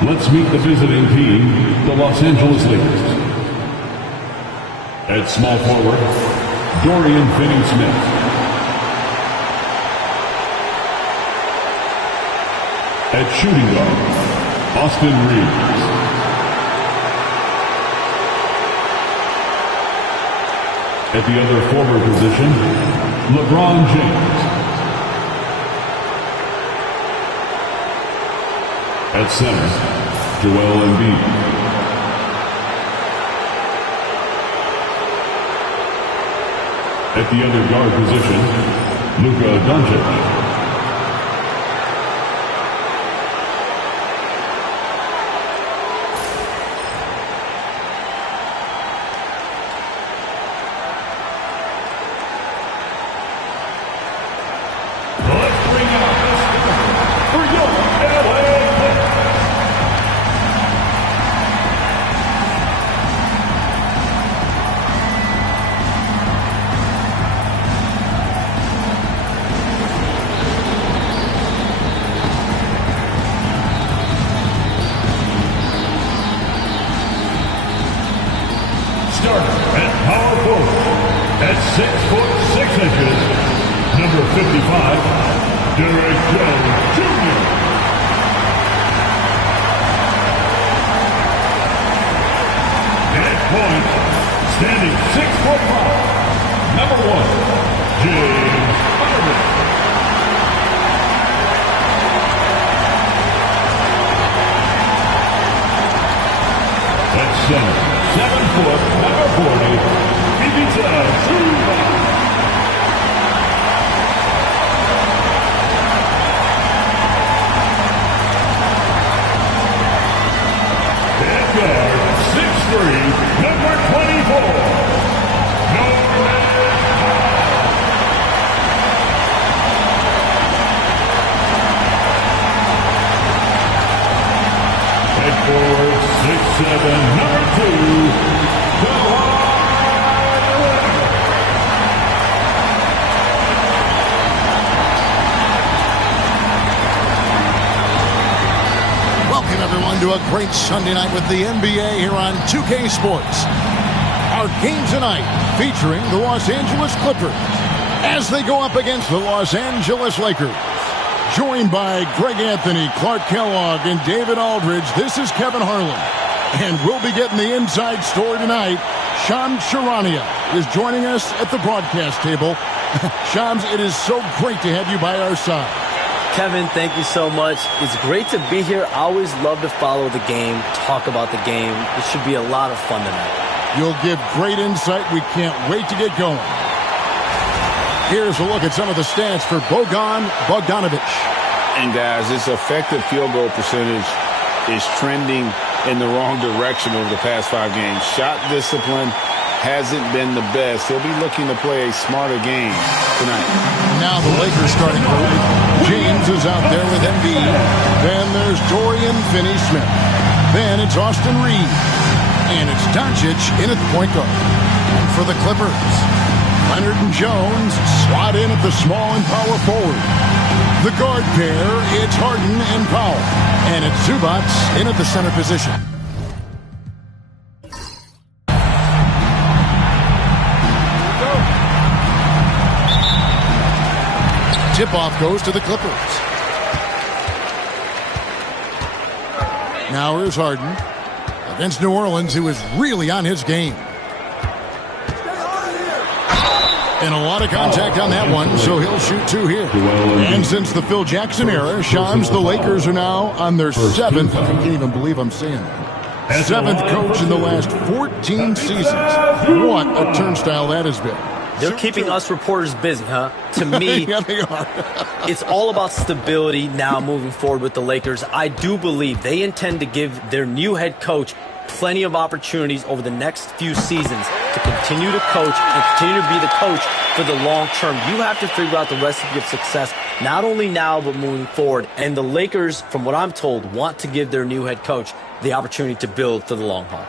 Let's meet the visiting team, the Los Angeles Lakers. At small forward, Dorian Finney-Smith. At shooting guard, Austin Reeves. At the other forward position, LeBron James. At center, Joel Embiid. At the other guard position, Luka Doncic. Great Sunday night with the NBA here on 2K Sports. Our game tonight featuring the Los Angeles Clippers as they go up against the Los Angeles Lakers. Joined by Greg Anthony, Clark Kellogg, and David Aldridge, this is Kevin Harlan. And we'll be getting the inside story tonight. Shams Charania is joining us at the broadcast table. Shams, it is so great to have you by our side. Kevin, thank you so much. It's great to be here. I always love to follow the game, talk about the game. It should be a lot of fun tonight. You'll give great insight. We can't wait to get going. Here's a look at some of the stats for Bojan Bogdanovic. And guys, this effective field goal percentage is trending in the wrong direction over the past 5 games. Shot discipline hasn't been the best. He'll be looking to play a smarter game tonight. Now the Lakers starting group. James is out there with Embiid. Then there's Dorian Finney-Smith. Then it's Austin Reeves. And it's Doncic in at the point guard. And for the Clippers, Leonard and Jones slot in at the small and power forward. The guard pair, it's Harden and Powell. And it's Zubac in at the center position. Tip-off goes to the Clippers. Now here's Harden against New Orleans, who is really on his game. And a lot of contact on that one, so he'll shoot 2 here. And since the Phil Jackson era, Shams, the Lakers are now on their 7th. I can't even believe I'm saying that. 7th coach in the last 14 seasons. What a turnstile that has been. They're keeping us reporters busy, huh? To me, yeah, they are. It's all about stability now moving forward with the Lakers. I do believe they intend to give their new head coach plenty of opportunities over the next few seasons to continue to coach and continue to be the coach for the long term. You have to figure out the recipe of success, not only now, but moving forward. And the Lakers, from what I'm told, want to give their new head coach the opportunity to build for the long haul.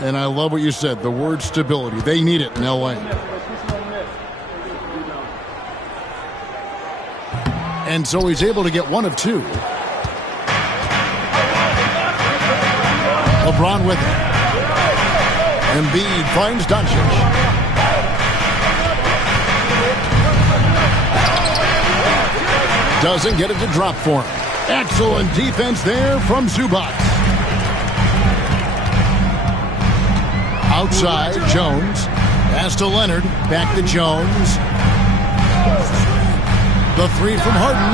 And I love what you said, the word stability. They need it in L.A. And so he's able to get 1 of 2. LeBron with it. Embiid finds Doncic. Doesn't get it to drop for him. Excellent defense there from Zubac. Outside, Jones. Pass to Leonard. Back to Jones. The three from Harden.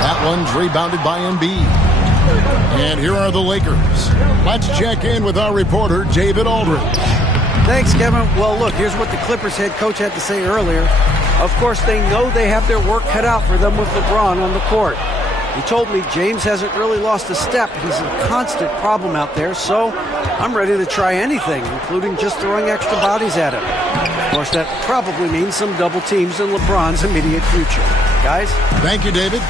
That one's rebounded by Embiid. And here are the Lakers. Let's check in with our reporter, David Aldridge. Thanks, Kevin. Well, look, here's what the Clippers head coach had to say earlier. Of course, they know they have their work cut out for them with LeBron on the court. He told me James hasn't really lost a step. He's a constant problem out there, so I'm ready to try anything, including just throwing extra bodies at him. Of course, that probably means some double teams in LeBron's immediate future. Guys? Thank you, David.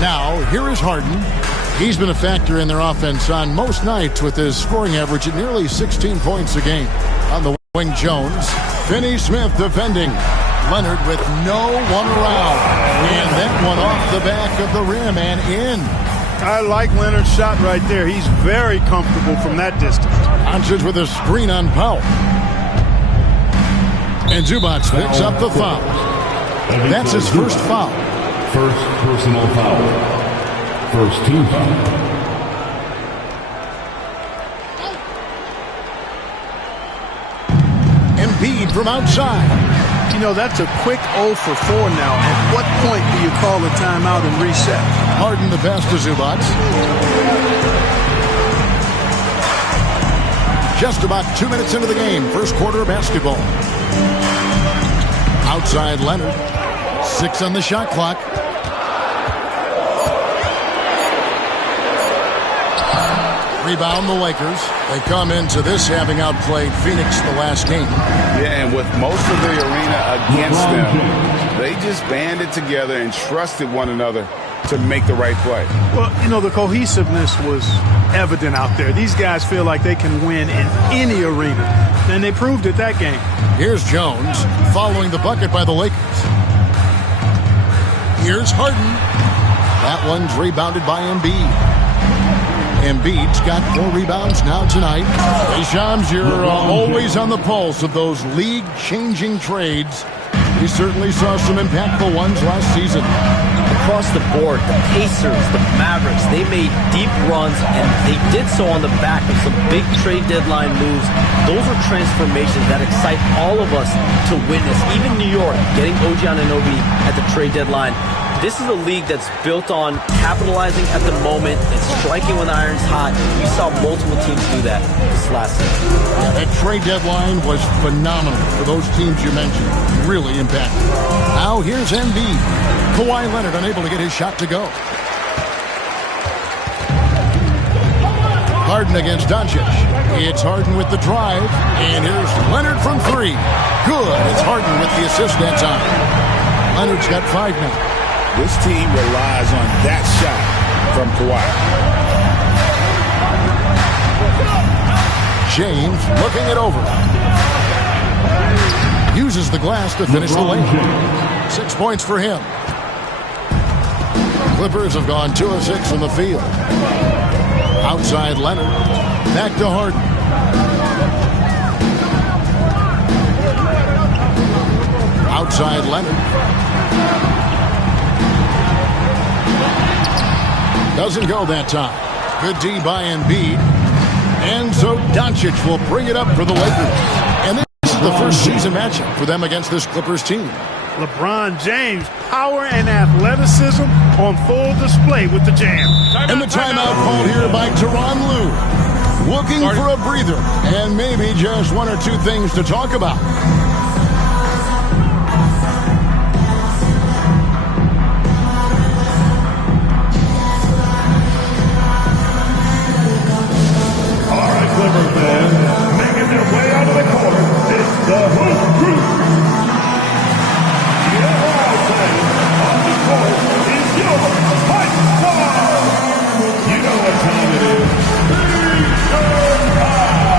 Now, here is Harden. He's been a factor in their offense on most nights with his scoring average at nearly 16 points a game. On the wing, Jones. Finney-Smith defending. Leonard with no one around. And that one off the back of the rim and in. I like Leonard's shot right there. He's very comfortable from that distance. Doncic with a screen on Powell. And Zubac picks up the foul. That's his first foul. First personal foul. First team foul. Embiid from outside. You know, that's a quick 0 for 4 now. At what point do you call a timeout and reset? Harden the pass to Zubac. Just about 2 minutes into the game. First quarter of basketball. Outside Leonard. 6 on the shot clock. Rebound the Lakers. They come into this having outplayed Phoenix the last game. Yeah, and with most of the arena against them, they just banded together and trusted one another to make the right play. Well, you know, the cohesiveness was evident out there. These guys feel like they can win in any arena, and they proved it that game. Here's Jones following the bucket by the Lakers. Here's Harden. That one's rebounded by Embiid. Embiid's got 4 rebounds now tonight. Hey, Shams, you're always on the pulse of those league-changing trades. We certainly saw some impactful ones last season. Across the board, the Pacers, the Mavericks, they made deep runs, and they did so on the back of some big trade deadline moves. Those are transformations that excite all of us to witness. Even New York, getting OG Anunoby at the trade deadline. This is a league that's built on capitalizing at the moment and striking when the iron's hot. We saw multiple teams do that this last season. Yeah, that trade deadline was phenomenal for those teams you mentioned. Really impactful. Now here's Embiid. Kawhi Leonard unable to get his shot to go. Harden against Doncic. It's Harden with the drive. And here's Leonard from 3. Good. It's Harden with the assist that time. Leonard's got 5 now. This team relies on that shot from Kawhi. James looking it over. Uses the glass to finish the lane. 6 points for him. Clippers have gone 2 of 6 from the field. Outside Leonard. Back to Harden. Outside Leonard. Doesn't go that time. Good D by Embiid. And so Doncic will bring it up for the Lakers. And this is the first season matchup for them against this Clippers team. LeBron James, power and athleticism on full display with the jam. And the timeout called here by Tyronn Lue. Looking for a breather and maybe just 1 or 2 things to talk about. Clipper fans making their way out of the court. It's the Hoop Crew. The overall thing on the court is your fight star. You know what time it is. Feature time.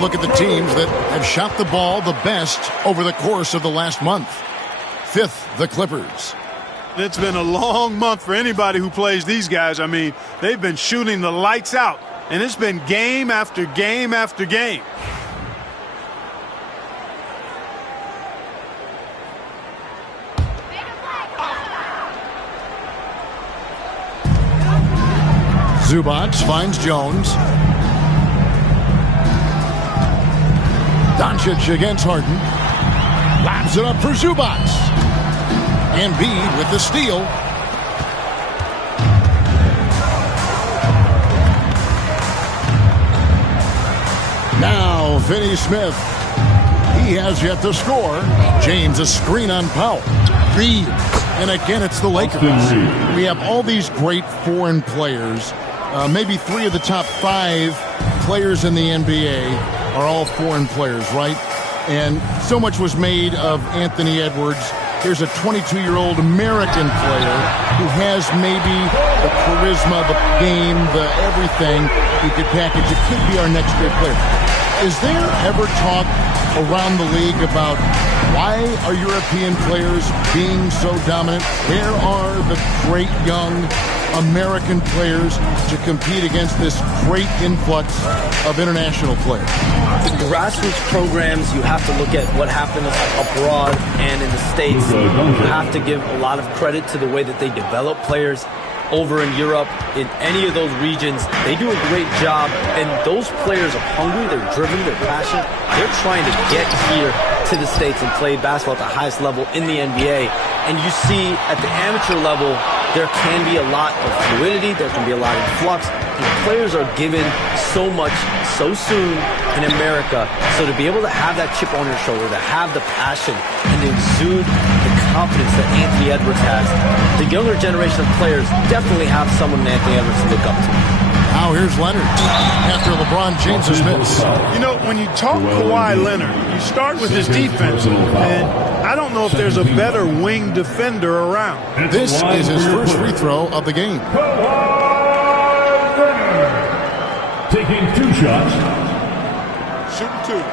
look at the teams that have shot the ball the best over the course of the last month. 5th, the Clippers. It's been a long month for anybody who plays these guys. I mean, they've been shooting the lights out, and it's been game after game after game. Zubac finds Jones. Doncic against Harden. Lobs it up for Zubac. Embiid with the steal. Now Finney-Smith. He has yet to score. James a screen on Powell. Reed. And again, it's the Lakers. We have all these great foreign players. Maybe 3 of the top 5 players in the NBA are all foreign players, right? And so much was made of Anthony Edwards. Here's a 22-year-old American player who has maybe the charisma, the game, the everything you could package. It could be our next great player. Is there ever talk around the league about why are European players being so dominant? Where are the great young American players to compete against this great influx of international players? The grassroots programs, you have to look at what happens abroad and in the States. You have to give a lot of credit to the way that they develop players. Over in Europe, in any of those regions, they do a great job, and those players are hungry, they're driven, they're passionate. They're trying to get here to the States and play basketball at the highest level in the NBA. And you see at the amateur level, there can be a lot of fluidity, there can be a lot of flux, and players are given so much so soon in America. So to be able to have that chip on your shoulder, to have the passion and to exude the confidence that Anthony Edwards has, the younger generation of players definitely have someone in Anthony Edwards to look up to. Now here's Leonard after LeBron James has missed. You know, when you talk Kawhi Leonard, you start with his defense, and I don't know if there's a better wing defender around. This is his first free throw of the game. Kawhi Leonard taking 2 shots. Shooting 2.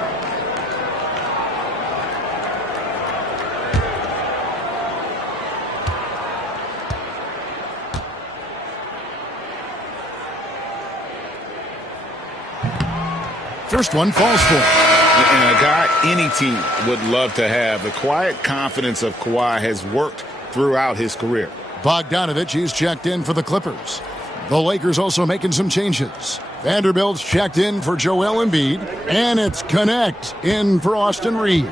First one falls for him. And a guy any team would love to have. The quiet confidence of Kawhi has worked throughout his career. Bogdanovich, he's checked in for the Clippers. The Lakers also making some changes. Vanderbilt's checked in for Joel Embiid. And it's Connect in for Austin Reed.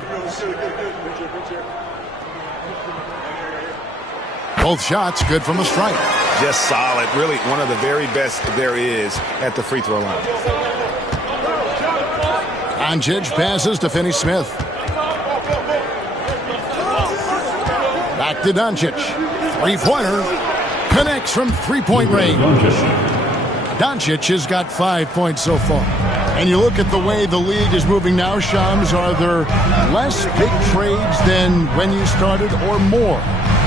Both shots good from the strike. Just solid. Really one of the very best there is at the free throw line. Doncic passes to Finney-Smith. Back to Doncic. Three-pointer. Connects from three-point range. Doncic has got 5 points so far. And you look at the way the league is moving now, Shams, are there less big trades than when you started or more?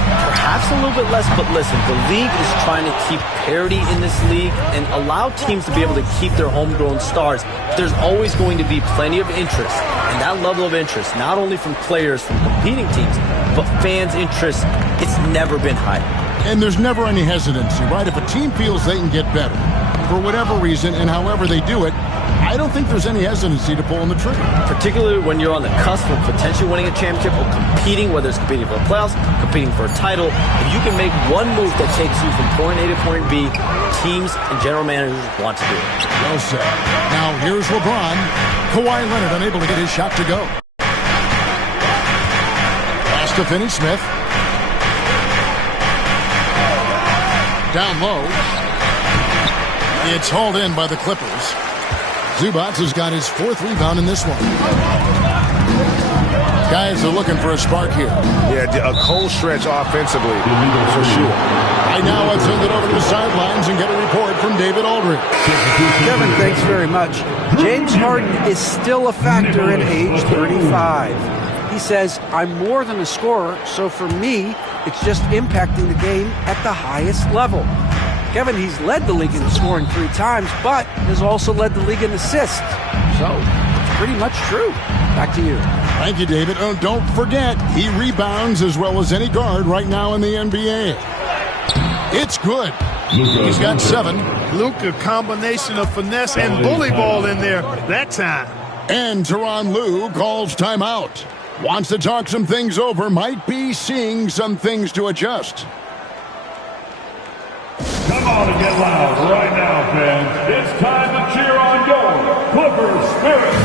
Perhaps a little bit less, but listen, the league is trying to keep parity in this league and allow teams to be able to keep their homegrown stars. There's always going to be plenty of interest, and that level of interest, not only from players from competing teams, but fans' interest, it's never been high. And there's never any hesitancy, right? If a team feels they can get better, for whatever reason, and however they do it, I don't think there's any hesitancy to pull on the trigger. Particularly when you're on the cusp of potentially winning a championship or competing, whether it's competing for the playoffs, competing for a title. If you can make one move that takes you from point A to point B, teams and general managers want to do it. Well said. Now here's LeBron. Kawhi Leonard unable to get his shot to go. Pass to Finney-Smith. Down low. It's hauled in by the Clippers. Zubac has got his 4th rebound in this one. Guys are looking for a spark here. Yeah, a cold stretch offensively, for sure. Right now, let's send it over to the sidelines and get a report from David Aldridge. Kevin, thanks very much. James Harden is still a factor at age 35. He says, I'm more than a scorer, so for me, it's just impacting the game at the highest level. Kevin, he's led the league in scoring 3 times, but has also led the league in assists. So, pretty much true. Back to you. Thank you, David. Oh, don't forget, he rebounds as well as any guard right now in the NBA. It's good. He's got 7. Luka, combination of finesse and bully ball in there that time. And Tyronn Lue calls timeout. Wants to talk some things over. Might be seeing some things to adjust. Come on and get loud right now, fans. It's time to cheer on your Clippers spirit.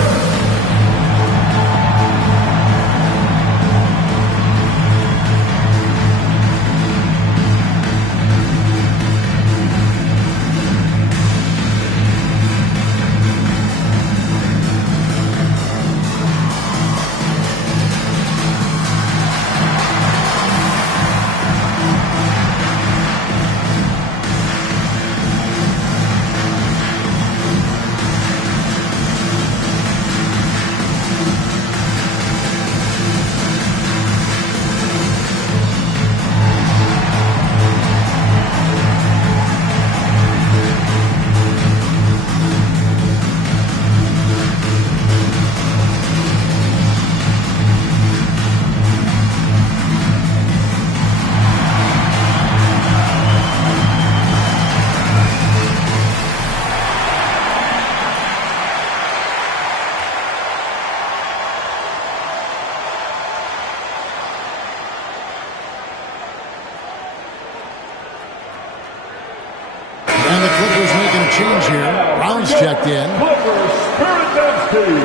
Change here. Brown's checked in. Clippers spirit density.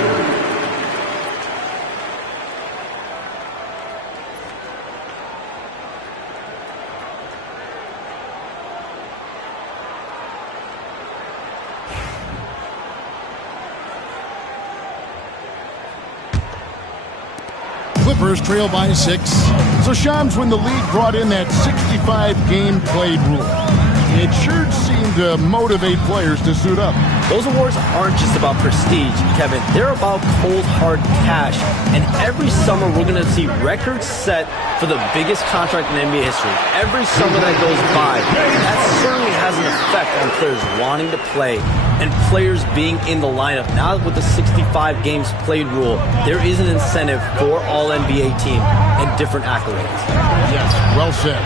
Clippers trail by 6. So Shams, when the league brought in that 65-game played rule, it sure seemed to motivate players to suit up. Those awards aren't just about prestige, Kevin. They're about cold, hard cash. And every summer, we're going to see records set for the biggest contract in NBA history. Every summer that goes by, that certainly has an effect on players wanting to play and players being in the lineup. Now with the 65 games played rule, there is an incentive for all NBA team and different accolades. Yes, well said.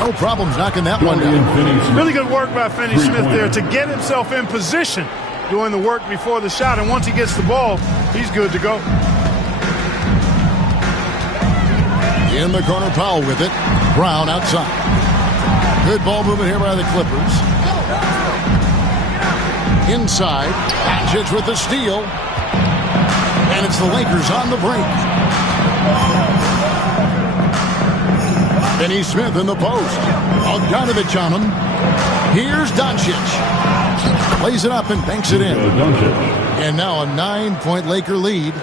No problems knocking that one down. Really good work by Finney-Smith there to get himself in position doing the work before the shot. And once he gets the ball, he's good to go. In the corner, Powell with it. Brown outside. Good ball movement here by the Clippers. Inside. Doncic with the steal. And it's the Lakers on the break. Finney-Smith in the post. Bogdanovich on him. Here's Doncic. Plays it up and banks it in. And now a 9-point Laker lead.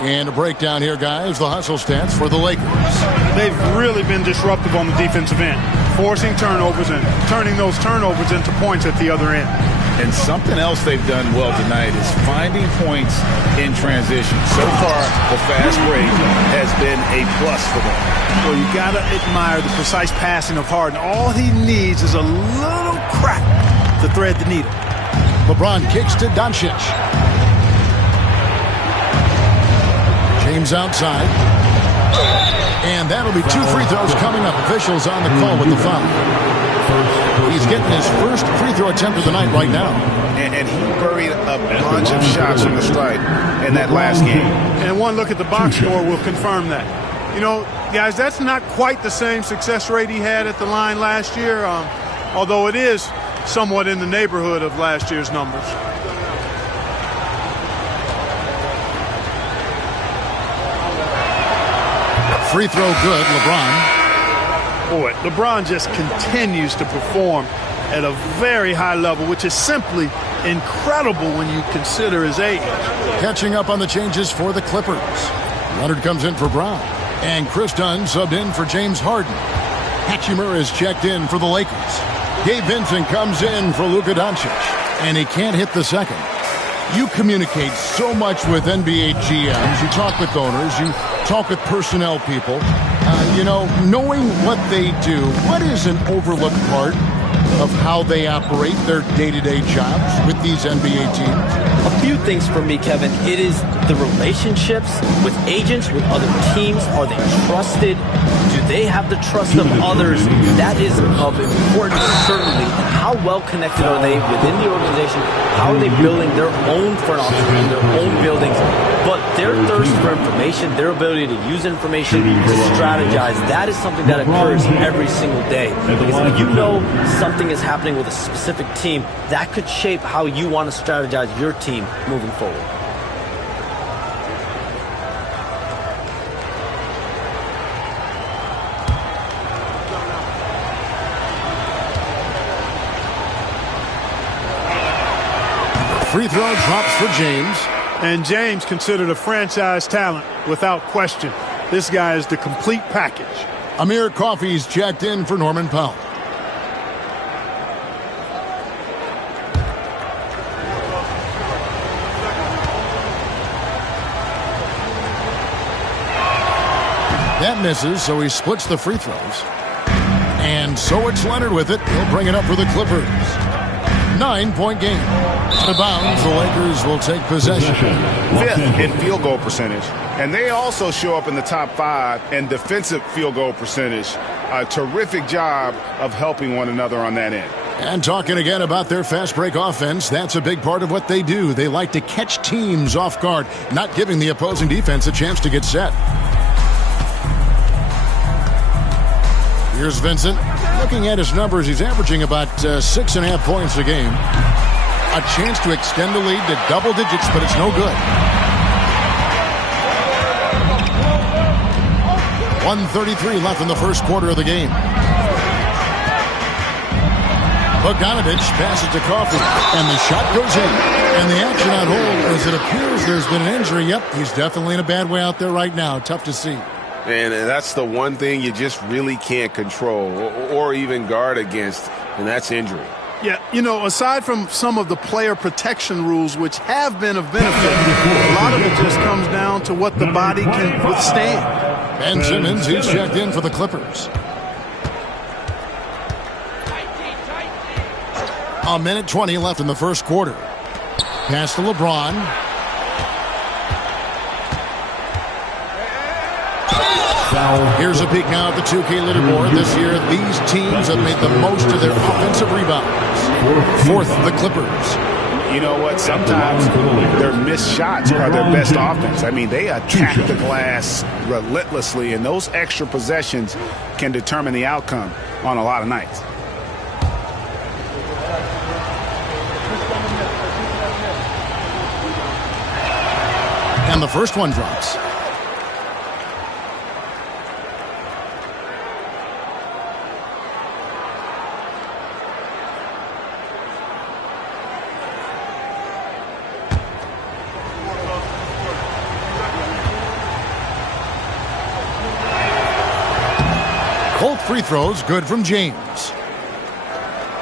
And a breakdown here, guys. The hustle stats for the Lakers. They've really been disruptive on the defensive end, forcing turnovers and turning those turnovers into points at the other end. And something else they've done well tonight is finding points in transition. So far, the fast break has been a plus for them. Well, you got to admire the precise passing of Harden. All he needs is a little crack to thread the needle. LeBron kicks to Doncic. James outside. And that'll be 2 free throws coming up. Officials on the call with the foul. He's getting his first free throw attempt of the night right now. And he buried a bunch of shots from the stripe in that last game. And one look at the box score will confirm that. You know, guys, that's not quite the same success rate he had at the line last year, although it is somewhat in the neighborhood of last year's numbers. Free throw good, LeBron. Boy, LeBron just continues to perform at a very high level, which is simply incredible when you consider his age. Catching up on the changes for the Clippers. Leonard comes in for Brown. And Chris Dunn subbed in for James Harden. Hachimura is checked in for the Lakers. Gabe Vincent comes in for Luka Doncic. And he can't hit the second. You communicate so much with NBA GMs. You talk with owners. You talk with personnel people. You know, knowing what they do, what is an overlooked part of how they operate their day-to-day jobs with these NBA teams? A few things for me, Kevin. It is the relationships with agents, with other teams. Are they trusted? Do they have the trust of others? That is of importance, certainly. And how well connected are they within the organization? How are they building their own front office in their own buildings? But their thirst for information, their ability to use information, to strategize, that is something that occurs every single day. Because if you know something is happening with a specific team, that could shape how you want to strategize your team moving forward. Free throw drops for James. And James considered a franchise talent without question. This guy is the complete package. Amir Coffey's checked in for Norman Powell. That misses, so he splits the free throws. And so it's Leonard with it. He'll bring it up for the Clippers. 9-point game. Out of bounds, the Lakers will take possession. Fifth in field goal percentage. And they also show up in the top 5 in defensive field goal percentage. A terrific job of helping one another on that end. And talking again about their fast break offense, that's a big part of what they do. They like to catch teams off guard, not giving the opposing defense a chance to get set. Here's Vincent. Looking at his numbers, he's averaging about 6.5 points a game. A chance to extend the lead to double digits, but it's no good. 1:33 left in the first quarter of the game. Bogdanovic passes to Coffey, and the shot goes in. And the action on hold as it appears there's been an injury. Yep, he's definitely in a bad way out there right now. Tough to see. And that's the one thing you just really can't control or even guard against, and that's injury. Yeah, you know, aside from some of the player protection rules, which have been of benefit, a lot of it just comes down to what the body can withstand. Ben Simmons, he's checked in for the Clippers. A minute 20 left in the first quarter. Pass to LeBron. Here's a peek now at the 2K leaderboard. This year, these teams have made the most of their offensive rebounds. Fourth, the Clippers. You know what? Sometimes their missed shots are their best offense. I mean, they attack the glass relentlessly, and those extra possessions can determine the outcome on a lot of nights. And the first one drops. Both free throws good from James.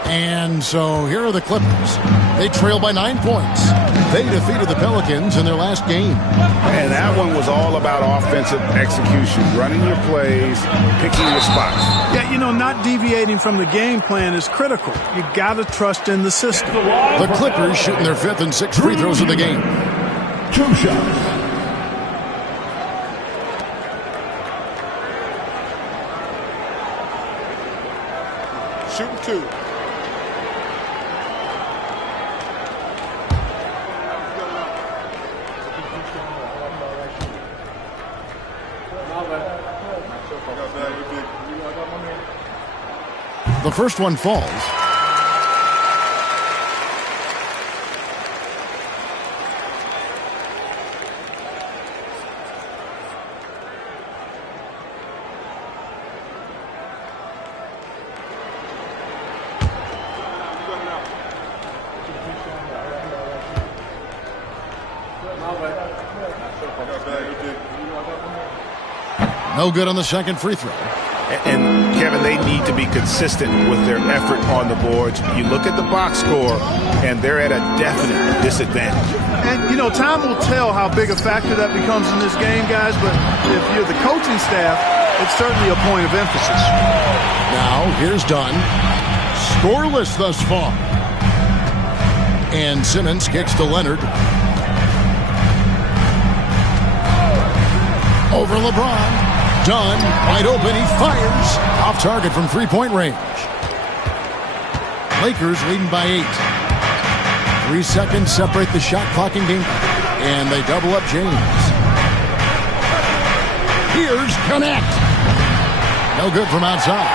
And so here are the Clippers. They trail by 9 points. They defeated the Pelicans in their last game. And that one was all about offensive execution, running your plays, picking your spots. Yeah, you know, not deviating from the game plan is critical. You got to trust in the system. The Clippers shooting their 5th and 6th free throws of the game. 2 shots. Shooting 2. The first one falls. No good on the second free throw. And, Kevin, they need to be consistent with their effort on the boards. You look at the box score, and they're at a definite disadvantage. And, you know, time will tell how big a factor that becomes in this game, guys, but if you're the coaching staff, it's certainly a point of emphasis. Now, here's Dunn. Scoreless thus far. And Simmons kicks to Leonard. Over LeBron. Dunn, wide open, he fires. Off target from three-point range. Lakers leading by 8. 3 seconds separate the shot clock in game. And they double up James. Here's Connect. No good from outside.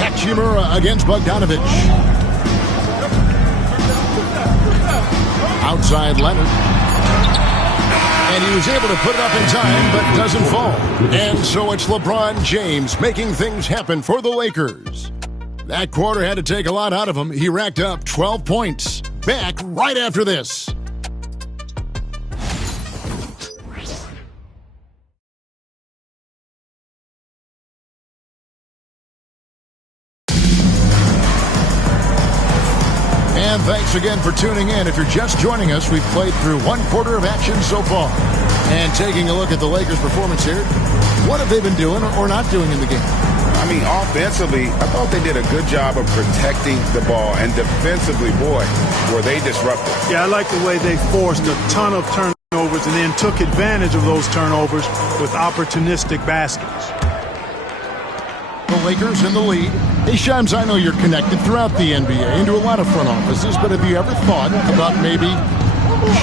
Hachimura against Bogdanovic. Outside Leonard. And he was able to put it up in time, but doesn't fall. And so it's LeBron James making things happen for the Lakers. That quarter had to take a lot out of him. He racked up 12 points. Back right after this. And thanks again for tuning in. If you're just joining us, we've played through one quarter of action so far. And taking a look at the Lakers' performance here, what have they been doing or not doing in the game? I mean, offensively, I thought they did a good job of protecting the ball. And defensively, boy, were they disruptive. Yeah, I like the way they forced a ton of turnovers and then took advantage of those turnovers with opportunistic baskets. The Lakers in the lead. Hey, Shams, I know you're connected throughout the NBA and to a lot of front offices, but have you ever thought about maybe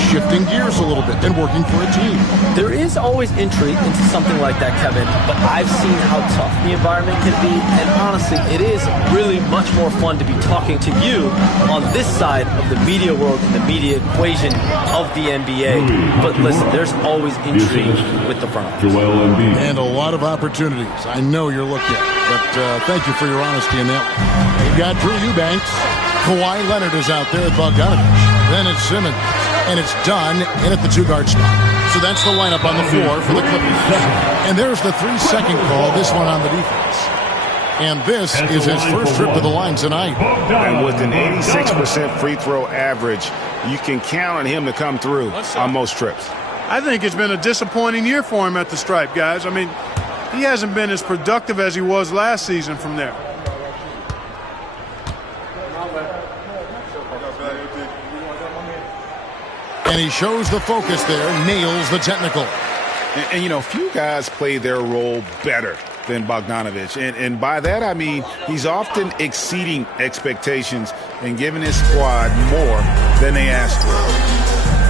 shifting gears a little bit and working for a team? There is always intrigue into something like that, Kevin, but I've seen how tough the environment can be, and honestly, it is really much more fun to be talking to you on this side of the media world and the media equation of the NBA. But listen, there's always intrigue with the front office. And a lot of opportunities. I know you're looked at, but thank you for your honesty in that one. They've got Drew Eubanks. Kawhi Leonard is out there with Bogdanovic. Then it's Simmons. And it's done in at the two-guard spot. So that's the lineup on the floor for the Clippers. And there's the 3-second call, this one on the defense. And this is his first trip to the line tonight. And with an 86% free throw average, you can count on him to come through on most trips. I think it's been a disappointing year for him at the stripe, guys. I mean, he hasn't been as productive as he was last season from there. And he shows the focus there, nails the technical. And you know, few guys play their role better than Bogdanovic. And by that, I mean he's often exceeding expectations and giving his squad more than they asked for.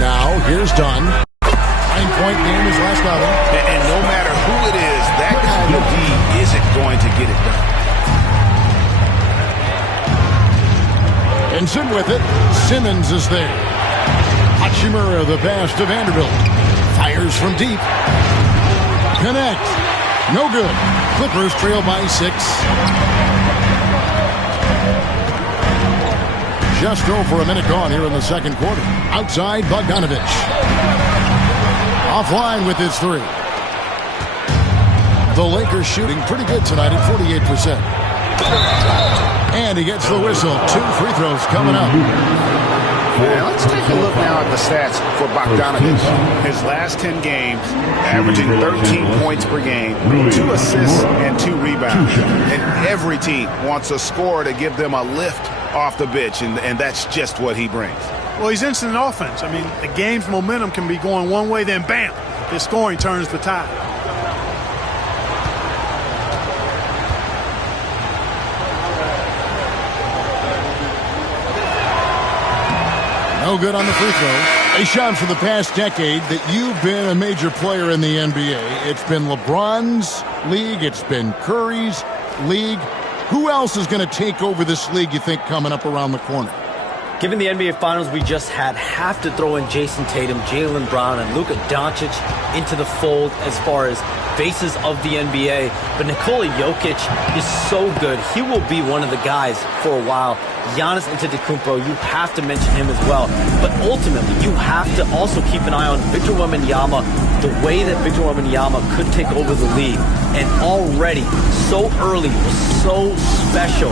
Now, here's Dunn. 9-point game is last outing. And no matter who it is, that kind of D isn't going to get it done. Ensign with it. Simmons is there. Hachimura, the pass to Vanderbilt. Fires from deep. Connect. No good. Clippers trail by 6. Just over a minute gone here in the second quarter. Outside, Bogdanovic. Offline with his 3. The Lakers shooting pretty good tonight at 48%. And he gets the whistle. 2 free throws coming up. Now let's take a look now at the stats for Bogdanovic. His last 10 games, averaging 13 points per game, 2 assists and 2 rebounds. And every team wants a scorer to give them a lift off the bench, and that's just what he brings. Well, he's instant offense. I mean, the game's momentum can be going one way, then bam, his scoring turns the tide. No good on the free throw. Hey, Sean, for the past decade that you've been a major player in the NBA, it's been LeBron's league, it's been Curry's league. Who else is going to take over this league, you think, coming up around the corner? Given the NBA Finals we just had, have to throw in Jason Tatum, Jaylen Brown, and Luka Doncic into the fold as far as faces of the NBA. But Nikola Jokic is so good. He will be one of the guys for a while. Giannis Antetokounmpo, you have to mention him as well. But ultimately, you have to also keep an eye on Victor Wembanyama, the way that Victor Wembanyama could take over the league. and already so early was so special.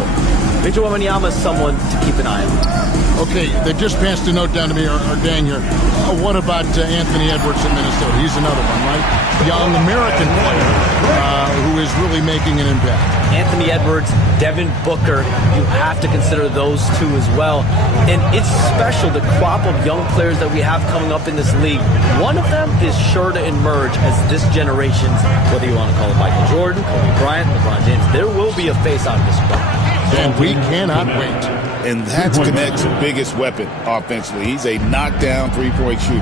Victor Wembanyama is someone to keep an eye on. Okay, they just passed a note down to me, or gang here. What about Anthony Edwards in Minnesota? He's another one, right? Young American player who is really making an impact. Anthony Edwards, Devin Booker, you have to consider those two as well. And it's special, the crop of young players that we have coming up in this league. One of them is sure to emerge as this generation's, whether you want to call it Michael Jordan, Kobe Bryant, LeBron James, there will be a face out of this one. And we cannot wait. And that's Connect's biggest weapon offensively. He's a knockdown three-point shooter.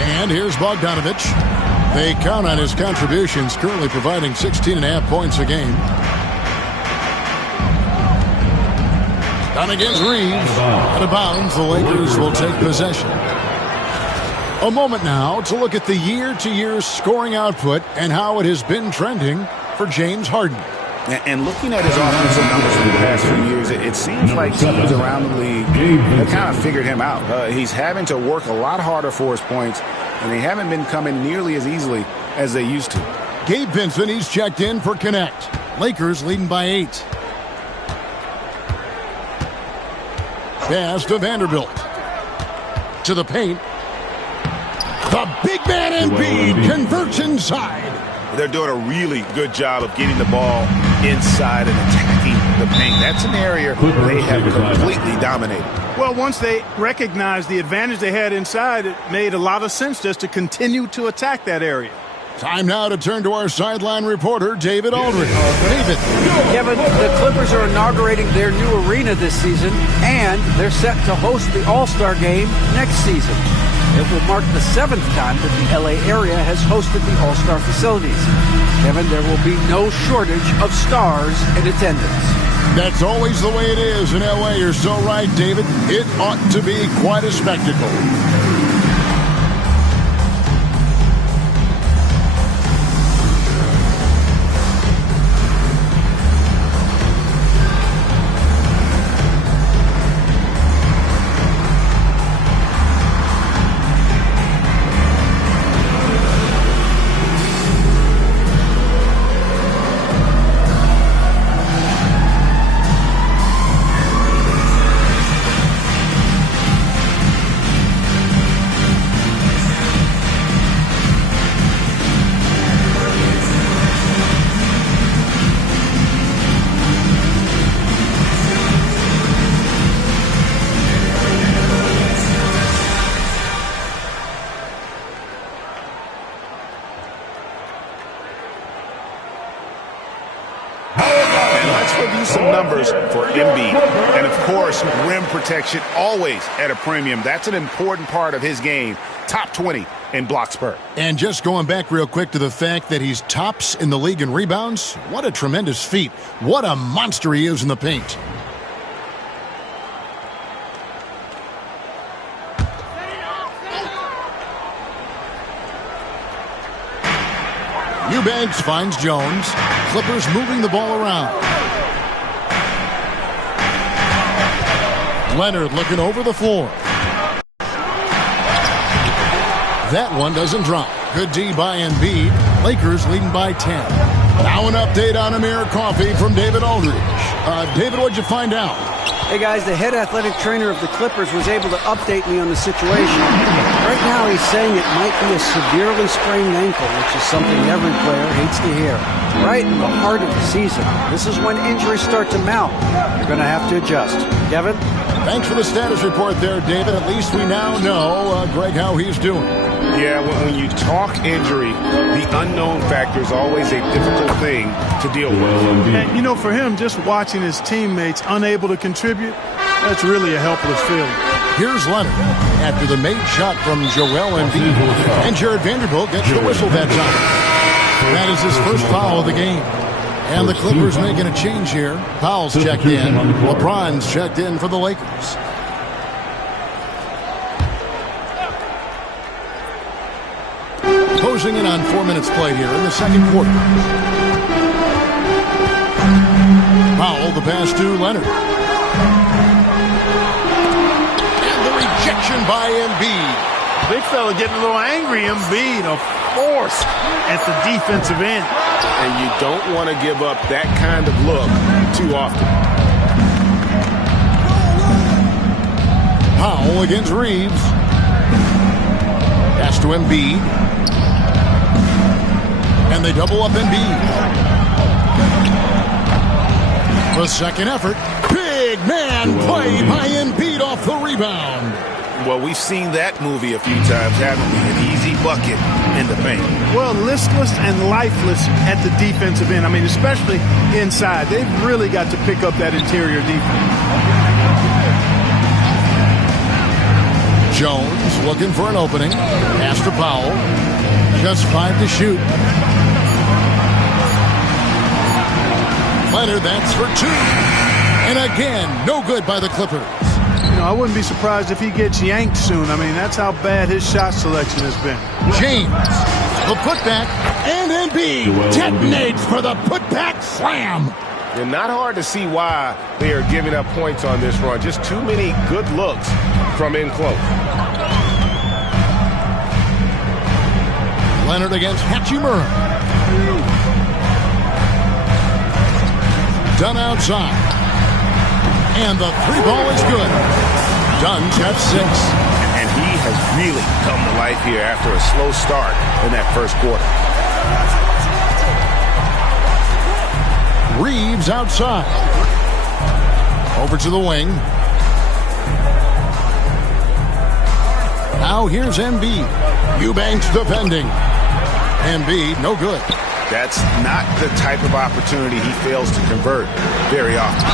And here's Bogdanovich. They count on his contributions, currently providing 16.5 points a game. Down against Reeves. Out of bounds, the Lakers will take possession. A moment now to look at the year-to-year scoring output and how it has been trending for James Harden. And looking at his offensive numbers for the past few years, it seems like teams around the league have kind of figured him out. He's having to work a lot harder for his points, and they haven't been coming nearly as easily as they used to. Gabe Vincent, he's checked in for Connect. Lakers leading by 8. Pass to Vanderbilt. To the paint. The big man Embiid converts inside. They're doing a really good job of getting the ball inside and attacking the paint. That's an area they have completely dominated. Well, once they recognized the advantage they had inside, it made a lot of sense just to continue to attack that area. Time now to turn to our sideline reporter, David Aldridge. David. Kevin, the Clippers are inaugurating their new arena this season, and they're set to host the All-Star Game next season. It will mark the 7th time that the LA area has hosted the All-Star facilities. Kevin, there will be no shortage of stars in attendance. That's always the way it is in LA. You're so right, David. It ought to be quite a spectacle. For Embiid. And of course, rim protection always at a premium. That's an important part of his game. Top 20 in blocks per. And just going back real quick to the fact that he's tops in the league in rebounds, what a tremendous feat. What a monster he is in the paint. Eubanks finds Jones. Clippers moving the ball around. Leonard looking over the floor. That one doesn't drop. Good D by Embiid. Lakers leading by 10. Now an update on Amir Coffey from David Aldridge. David, what'd you find out? Hey guys, the head athletic trainer of the Clippers was able to update me on the situation. Right now he's saying it might be a severely sprained ankle, which is something every player hates to hear. Right in the heart of the season. This is when injuries start to mount. You're going to have to adjust. Kevin? Thanks for the status report there, David. At least we now know, Greg, how he's doing. Yeah, when you talk injury, the unknown factor is always a difficult thing to deal with. And, you know, for him, just watching his teammates unable to contribute, that's really a helpless feeling. Here's Leonard after the made shot from Joel Embiid. And Jared Vanderbilt gets the whistle that time. That is his first foul of the game. And the Clippers making a change here. Powell's checked in. LeBron's checked in for the Lakers. Closing in on 4 minutes played here in the second quarter. Powell, the pass to Leonard. And the rejection by Embiid. Big fella getting a little angry. Embiid, a force at the defensive end. And you don't want to give up that kind of look too often. Powell against Reeves. Pass to Embiid. And they double up Embiid. The second effort. Big man play by Embiid off the rebound. Well, we've seen that movie a few times, haven't we? An easy bucket in the paint. Well, listless and lifeless at the defensive end. I mean, especially inside. They've really got to pick up that interior defense. Jones looking for an opening. Pass to Powell. Just 5 to shoot. Leonard, that's for 2. And again, no good by the Clippers. You know, I wouldn't be surprised if he gets yanked soon. I mean, that's how bad his shot selection has been. James, the putback, and Embiid detonates for the putback slam. And not hard to see why they are giving up points on this run. Just too many good looks from in close. Leonard against Hachimura. Done outside. And the 3 ball is good. Dunn's got 6. And he has really come to life here after a slow start in that first quarter. Reeves outside. Over to the wing. Now here's Embiid. Eubanks defending. Embiid, no good. That's not the type of opportunity he fails to convert very often.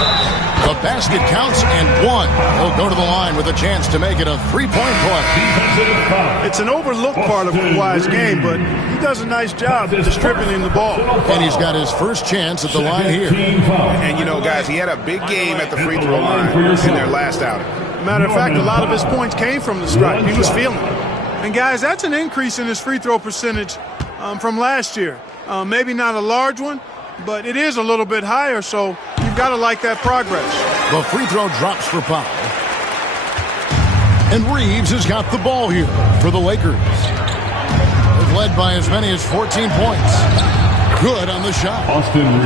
The basket counts and 1. He'll go to the line with a chance to make it a 3-point play. It's an overlooked part of Kawhi's game, but he does a nice job distributing the ball. And he's got his first chance at the line here. And, you know, guys, he had a big game at the free throw line in their last outing. Matter of fact, a lot of his points came from the stripe. He was feeling it. And, guys, that's an increase in his free throw percentage from last year. Maybe not a large one, but it is a little bit higher, so you've got to like that progress. The free throw drops for Powell. And Reeves has got the ball here for the Lakers. They've led by as many as 14 points. Good on the shot.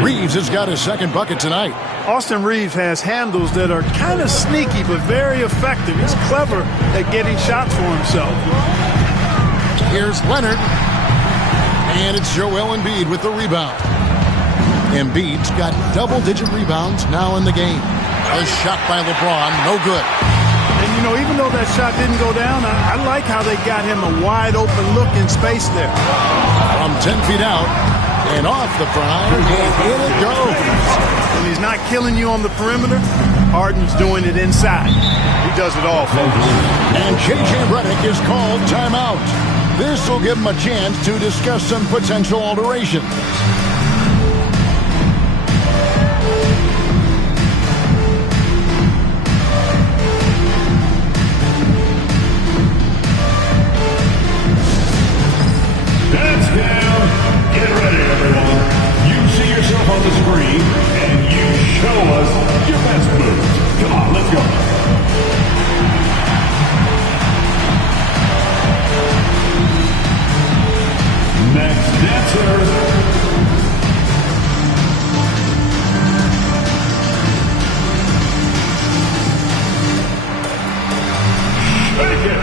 Reeves has got his second bucket tonight. Austin Reeves has handles that are kind of sneaky but very effective. He's clever at getting shots for himself. Here's Leonard. And it's Joel Embiid with the rebound. Embiid's got double-digit rebounds now in the game. A shot by LeBron, no good. And, you know, even though that shot didn't go down, I like how they got him a wide-open look in space there. From 10 feet out and off the front iron, and in it goes. When he's not killing you on the perimeter, Harden's doing it inside. He does it all, folks. And J.J. Redick is called timeout. This will give him a chance to discuss some potential alterations. That's down. Get ready, everyone. You see yourself on the screen, and you show us your best moves. Come on, let's go. Next dancer. Shake it.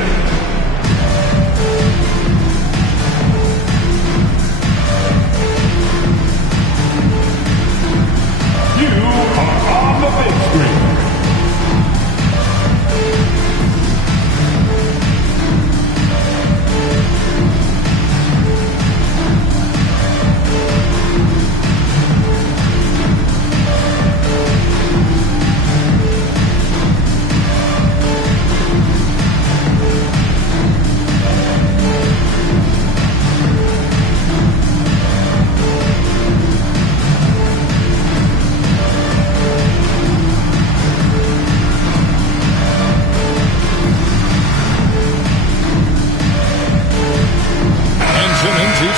You are on the big screen.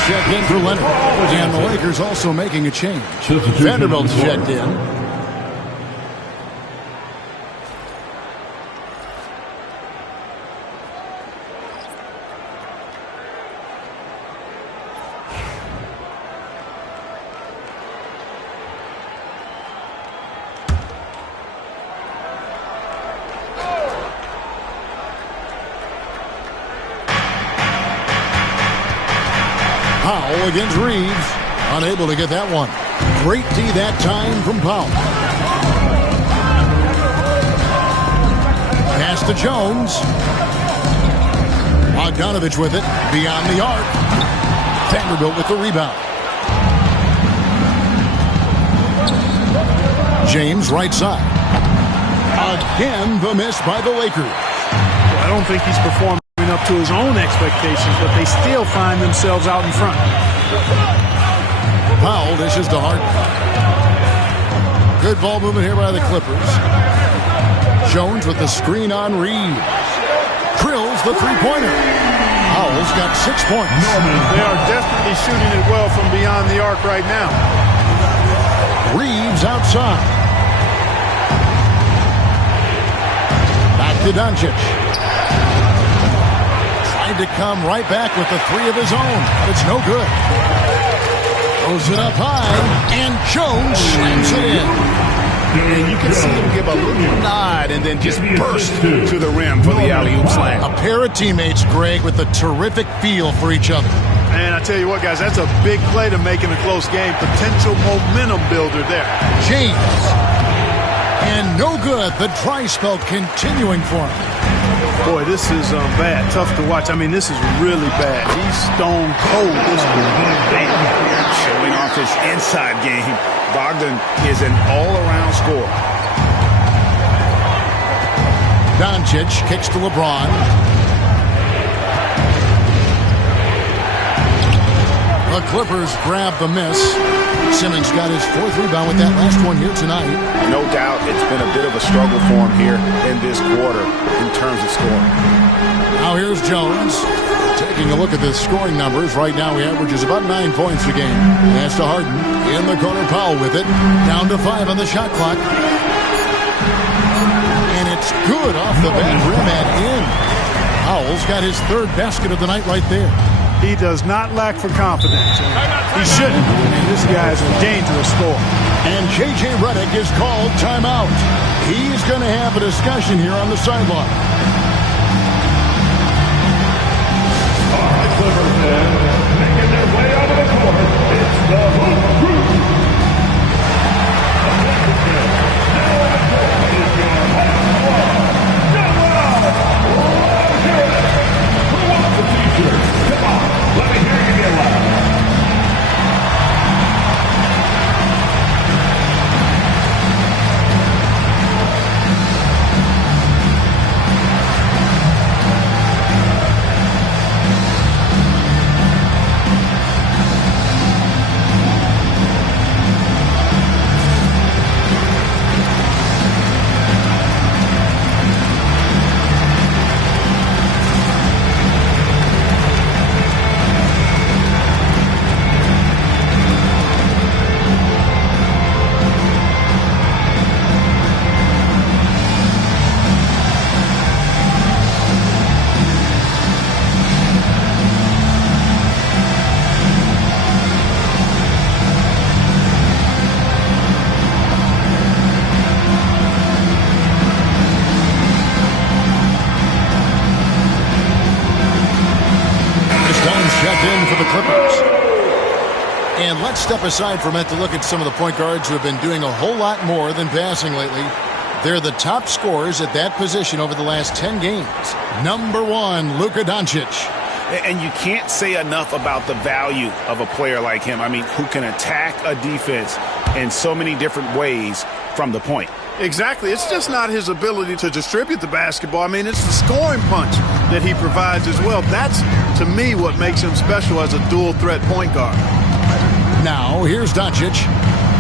Checked in for Leonard. And the Lakers also making a change. Vanderbilt's checked in. Powell against Reeves. Unable to get that one. Great D that time from Powell. Pass to Jones. Bogdanovich with it. Beyond the arc. Vanderbilt with the rebound. James right side. Again, the miss by the Lakers. Well, I don't think he's performing up to his own expectations, but they still find themselves out in front. Powell dishes to Harden. Good ball movement here by the Clippers. Jones with the screen on Reeves. Drills the three-pointer. Powell's got 6 points. They are definitely shooting it well from beyond the arc right now. Reeves outside. Back to Doncic. Tried to come right back with the three of his own, but it's no good. Throws it up high, and Jones slams it in. And you can see him give a little nod and then just burst to the rim for the alley-oop slam. A pair of teammates, Greg, with a terrific feel for each other. And I tell you what, guys, that's a big play to make in a close game. Potential momentum builder there. James. And no good. The dry spell continuing for him. Boy, this is bad. Tough to watch. I mean, this is really bad. He's stone cold this game. Showing off his inside game. Bogdan is an all-around scorer. Doncic kicks to LeBron. The Clippers grab the miss. Simmons got his 4th rebound with that last one here tonight. No doubt it's been a bit of a struggle for him here in this quarter in terms of scoring. Now here's Jones. Taking a look at the scoring numbers, right now he averages about 9 points a game. Pass to Harden. In the corner, Powell with it. Down to 5 on the shot clock. And it's good off the back rim and in. Powell's got his 3rd basket of the night right there. He does not lack for confidence. He shouldn't. This guy is a dangerous scorer. And J.J. Redick is called timeout. He's going to have a discussion here on the sideline. Clippers men making their way out of the court. It's the Hoop Crew. Now on the court is your hot squad. Let's hear it. Who wants the t-shirt? Come on, let me hear you get loud. And let's step aside for a minute to look at some of the point guards who have been doing a whole lot more than passing lately. They're the top scorers at that position over the last 10 games. Number 1, Luka Doncic. And you can't say enough about the value of a player like him. I mean, who can attack a defense in so many different ways from the point. Exactly. It's just not his ability to distribute the basketball. I mean, it's the scoring punch that he provides as well. That's, to me, what makes him special as a dual-threat point guard. Now, here's Doncic.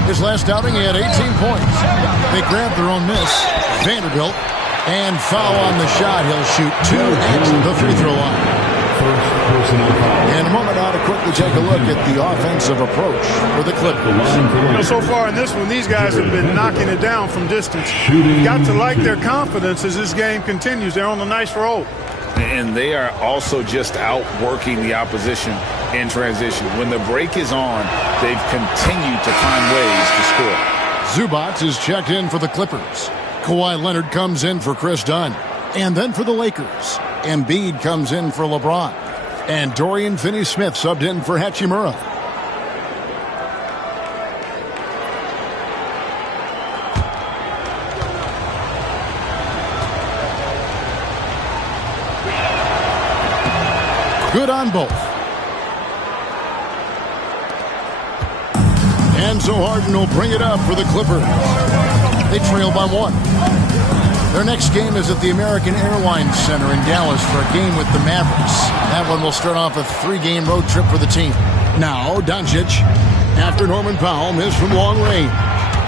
His last outing, he had 18 points. They grabbed their own miss. Vanderbilt. And foul on the shot. He'll shoot 2 at the free throw line. In a moment now to quickly take a look at the offensive approach for the Clippers. So far in this one, these guys have been knocking it down from distance. Got to like their confidence as this game continues. They're on a nice roll. And they are also just outworking the opposition in transition. When the break is on, they've continued to find ways to score. Zubac is checked in for the Clippers. Kawhi Leonard comes in for Chris Dunn. And then for the Lakers, Embiid comes in for LeBron. And Dorian Finney-Smith subbed in for Hachimura. good on both. And so Harden will bring it up for the Clippers. They trail by 1. Their next game is at the American Airlines Center in Dallas for a game with the Mavericks. That one will start off a 3-game road trip for the team. Now, Doncic, after Norman Powell, missed from long range.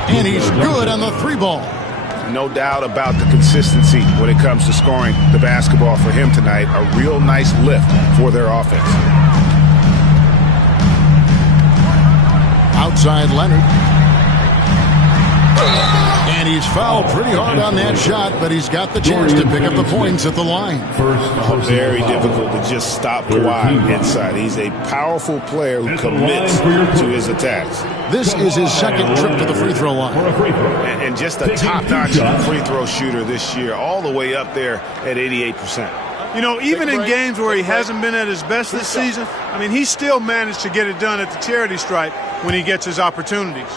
And he's good on the 3-ball. No doubt about the consistency when it comes to scoring the basketball for him tonight. A real nice lift for their offense. Outside Leonard. And he's fouled pretty hard on that shot, but he's got the chance to pick up the points at the line. Very difficult to just stop Kawhi inside. He's a powerful player who commits to his attacks. This is his second trip to the free throw line. And just a top-notch free throw shooter this year, all the way up there at 88%. You know, even in games where he hasn't been at his best this season, I mean, he still managed to get it done at the charity stripe when he gets his opportunities.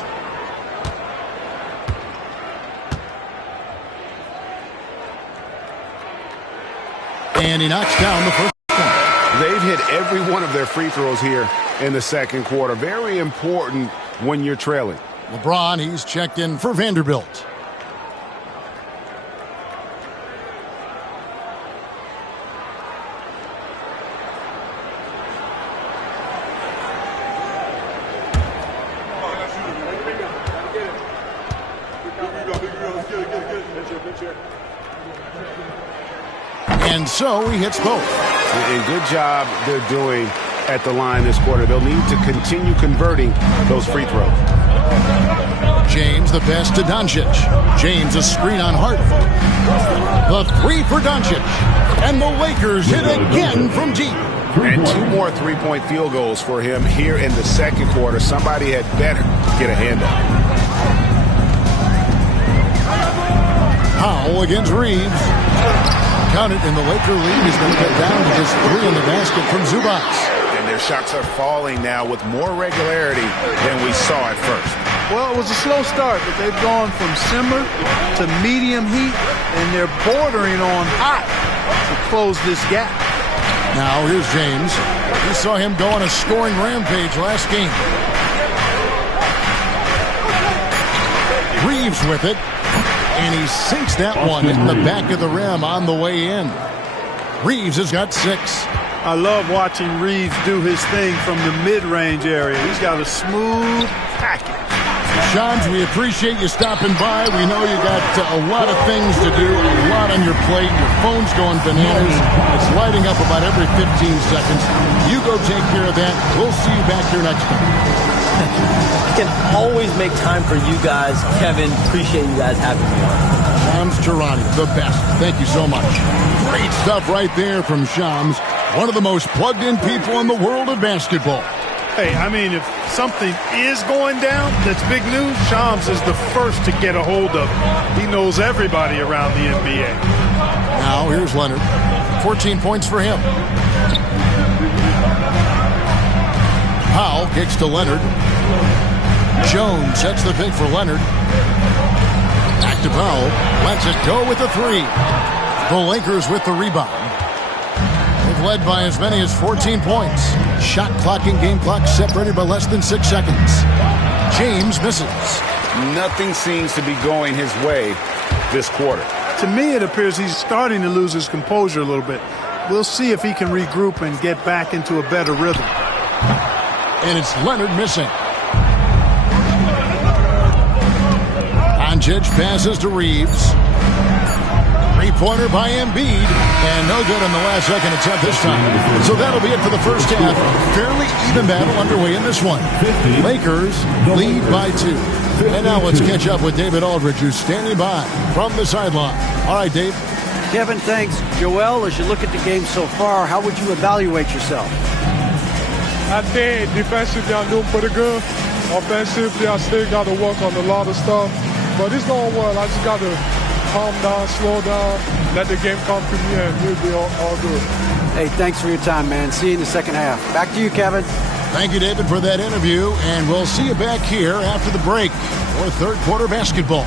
And he knocks down the first one. They've hit every one of their free throws here in the second quarter. Very important when you're trailing. LeBron, he's checked in for Vanderbilt. And so he hits both. And good job they're doing at the line this quarter. They'll need to continue converting those free throws. James the pass to Doncic. James a screen on Harden. The 3 for Doncic. And the Lakers hit again from deep. And 2 more three-point field goals for him here in the second quarter. Somebody had better get a hand up. Powell against Reeves. Counted in the Laker lead. He's going to get down to just 3 in the basket from Zubac. And their shots are falling now with more regularity than we saw at first. Well, it was a slow start, but they've gone from simmer to medium heat, and they're bordering on hot to close this gap. Now here's James. We saw him go on a scoring rampage last game. Reeves with it. And he sinks that one in the back of the rim on the way in. Reeves has got 6. I love watching Reeves do his thing from the mid-range area. He's got a smooth package. Shams, we appreciate you stopping by. We know you got a lot of things to do, a lot on your plate. Your phone's going bananas. It's lighting up about every 15 seconds. You go take care of that. We'll see you back here next time. I can always make time for you guys. Kevin, appreciate you guys having me on. Shams Charania, the best. Thank you so much. Great stuff right there from Shams, one of the most plugged-in people in the world of basketball. Hey, I mean, if something is going down that's big news, Shams is the first to get a hold of it. He knows everybody around the NBA. Now, here's Leonard. 14 points for him. Powell kicks to Leonard. Jones sets the pick for Leonard. Back to Powell. Lets it go with the 3. The Lakers with the rebound. They've led by as many as 14 points. Shot clock and game clock separated by less than 6 seconds. James misses. Nothing seems to be going his way this quarter. To me, it appears he's starting to lose his composure a little bit. We'll see if he can regroup and get back into a better rhythm. And it's Leonard missing. Doncic passes to Reeves. 3-pointer by Embiid. And no good on the last second attempt this time. So that'll be it for the first half. Fairly even battle underway in this one. Lakers lead by 2. And now let's catch up with David Aldridge, who's standing by from the sideline. All right, Dave. Kevin, thanks. Joel, as you look at the game so far, how would you evaluate yourself? I think defensively I'm doing pretty good. Offensively, I still got to work on a lot of stuff. But it's going well. I just got to calm down, slow down, let the game come to me, and we'll be all good. Hey, thanks for your time, man. See you in the second half. Back to you, Kevin. Thank you, David, for that interview. And we'll see you back here after the break for third quarter basketball.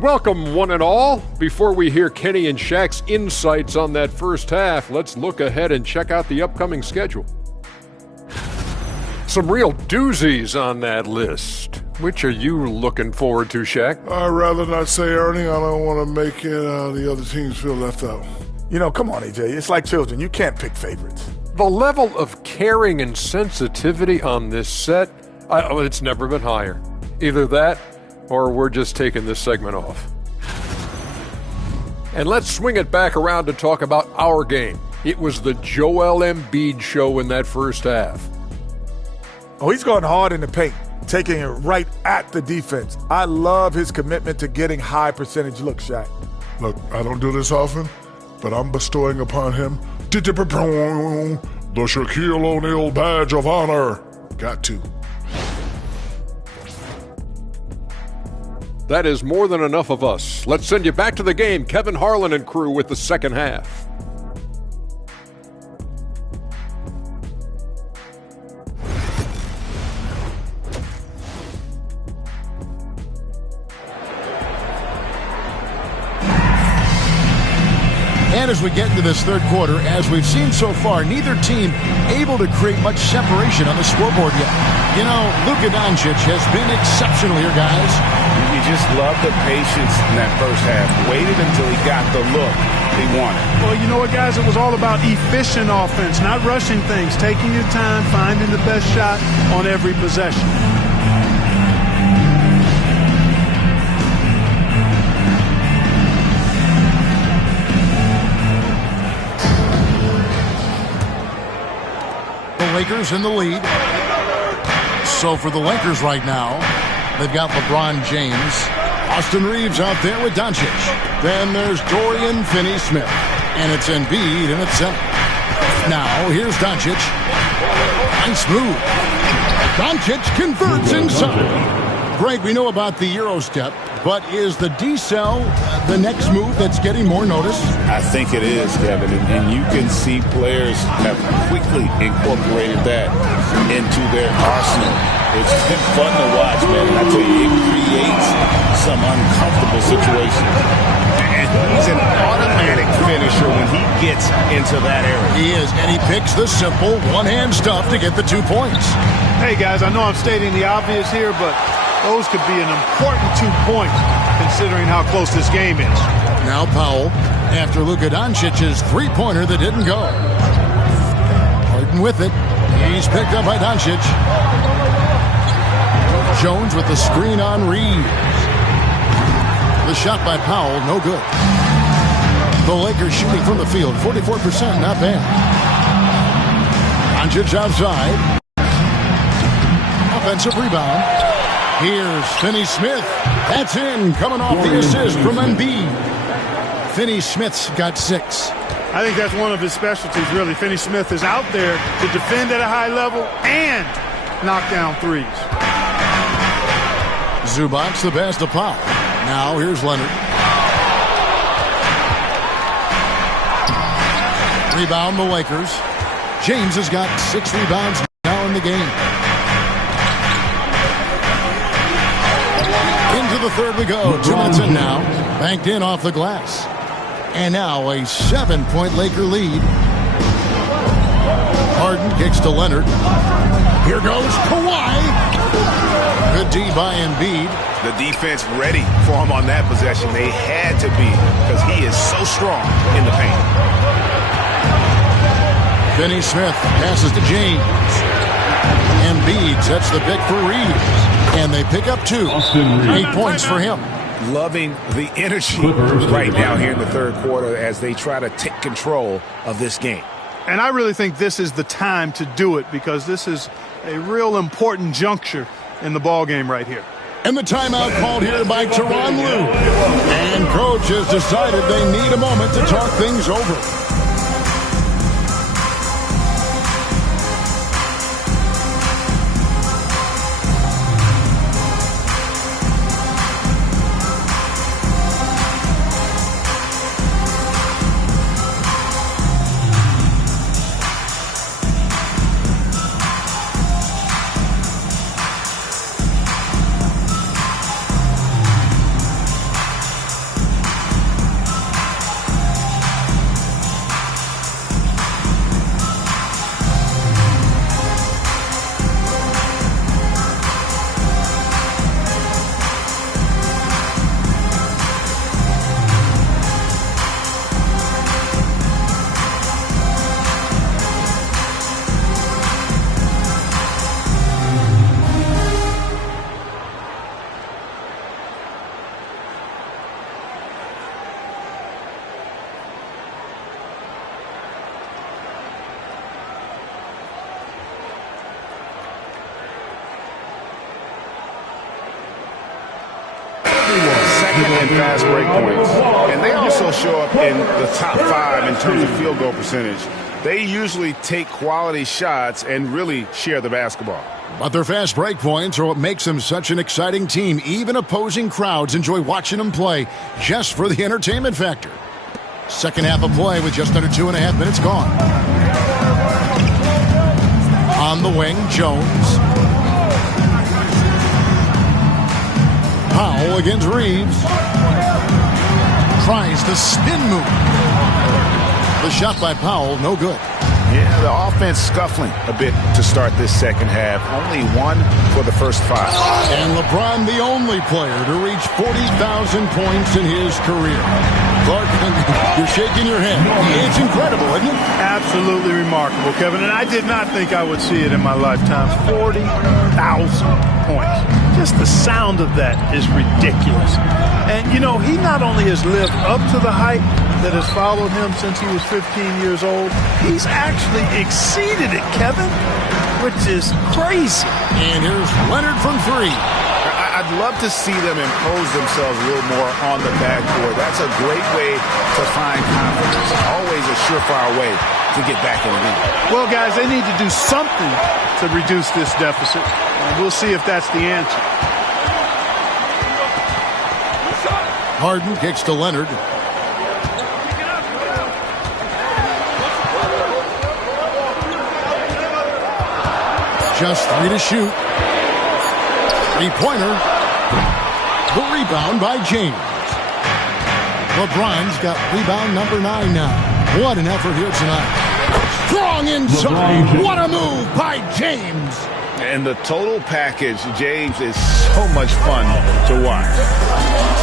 Welcome, one and all. Before we hear Kenny and Shaq's insights on that first half, let's look ahead and check out the upcoming schedule. Some real doozies on that list. Which are you looking forward to, Shaq? I'd rather not say, Ernie. I don't want to make the other teams feel left out. You know, come on, AJ. It's like children. You can't pick favorites. The level of caring and sensitivity on this set, it's never been higher. Either that, or we're just taking this segment off. And let's swing it back around to talk about our game. It was the Joel Embiid show in that first half. Oh, he's going hard in the paint, taking it right at the defense. I love his commitment to getting high percentage looks, Shaq. Look, I don't do this often, but I'm bestowing upon him the Shaquille O'Neal badge of honor. Got to. That is more than enough of us. Let's send you back to the game. Kevin Harlan and crew with the second half. And as we get into this third quarter, as we've seen so far, neither team able to create much separation on the scoreboard yet. You know, Luka Doncic has been exceptional here, guys. You just love the patience in that first half. Waited until he got the look he wanted. Well, you know what, guys? It was all about efficient offense, not rushing things, taking your time, finding the best shot on every possession. Lakers in the lead. So for the Lakers right now, they've got LeBron James. Austin Reeves out there with Doncic. Then there's Dorian Finney-Smith. And it's Embiid in at center. Now here's Doncic. Nice move. Doncic converts inside. Greg, we know about the Euro step, but is the decel the next move that's getting more notice? I think it is, Kevin, and you can see players have quickly incorporated that into their arsenal. It's been fun to watch, man, and I tell you, it creates some uncomfortable situations. And he's an automatic finisher when he gets into that area. He is, and he picks the simple one-hand stuff to get the 2 points. Hey, guys, I know I'm stating the obvious here, but those could be an important 2 points considering how close this game is. Now Powell, after Luka Doncic's three-pointer that didn't go. Harden with it. He's picked up by Doncic. Jones with the screen on Reeves. The shot by Powell, no good. The Lakers shooting from the field, 44%, not bad. Doncic outside. Offensive rebound. Here's Finney-Smith. That's in, coming off the assist from Embiid. Finney-Smith's got 6. I think that's one of his specialties, really. Finney-Smith is out there to defend at a high level and knock down threes. Zubac's the best of Powell. Now here's Leonard. Rebound the Lakers. James has got 6 rebounds now in the game. Into the third we go. 2 minutes in now. Banked in off the glass. And now a 7-point Laker lead. Harden kicks to Leonard. Here goes Kawhi. Good D by Embiid. The defense ready for him on that possession. They had to be because he is so strong in the paint. Finney-Smith passes to James. Embiid sets the pick for Reeves. And they pick up 2. 8 points for him. Loving the energy right now here in the third quarter as they try to take control of this game. And I really think this is the time to do it because this is a real important juncture in the ball game right here. And the timeout called here by Tyronn Lue. And coach has decided they need a moment to talk things over. second in fast break points. And they also show up in the top 5 in terms of field goal percentage. They usually take quality shots and really share the basketball. But their fast break points are what makes them such an exciting team. Even opposing crowds enjoy watching them play just for the entertainment factor. Second half of play with just under 2.5 minutes gone. On the wing, Jones. Powell against Reeves. Tries the spin move. The shot by Powell, no good. Yeah, the offense scuffling a bit to start this second half. Only 1 for the first 5. And LeBron, the only player to reach 40,000 points in his career. Clark, you're shaking your head. It's incredible, isn't it? Absolutely remarkable, Kevin. And I did not think I would see it in my lifetime. 40,000 points. Just the sound of that is ridiculous. And, you know, he not only has lived up to the hype that has followed him since he was 15 years old, he's actually exceeded it, Kevin, which is crazy. And here's Leonard from 3. I'd love to see them impose themselves a little more on the backboard. That's a great way to find confidence. Always a surefire way to get back in the game. Well, guys, they need to do something to reduce this deficit. And we'll see if that's the answer. Harden kicks to Leonard. Just 3 to shoot. Three-pointer. The rebound by James. LeBron's got rebound number 9 now. What an effort here tonight. Strong inside. What a move by James. And the total package, James, is so much fun to watch.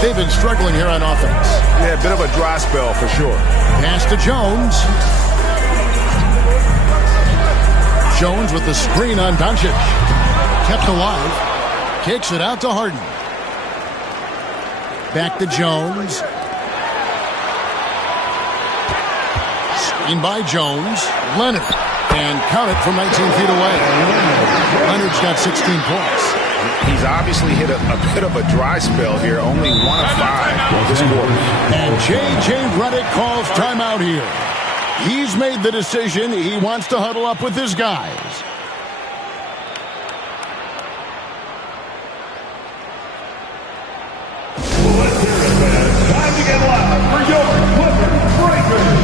They've been struggling here on offense. Yeah, a bit of a dry spell for sure. Pass to Jones. Jones with the screen on Doncic. Kept alive. Kicks it out to Harden. Back to Jones. Screen by Jones. Leonard. And count it from 19 feet away. Leonard's got 16 points. He's obviously hit a bit of a dry spell here. Only 1 of 5 this quarter. And J.J. Redick calls timeout here. He's made the decision. He wants to huddle up with his guys. Let's hear it, man. Time to get loud for your Clippers Breakers.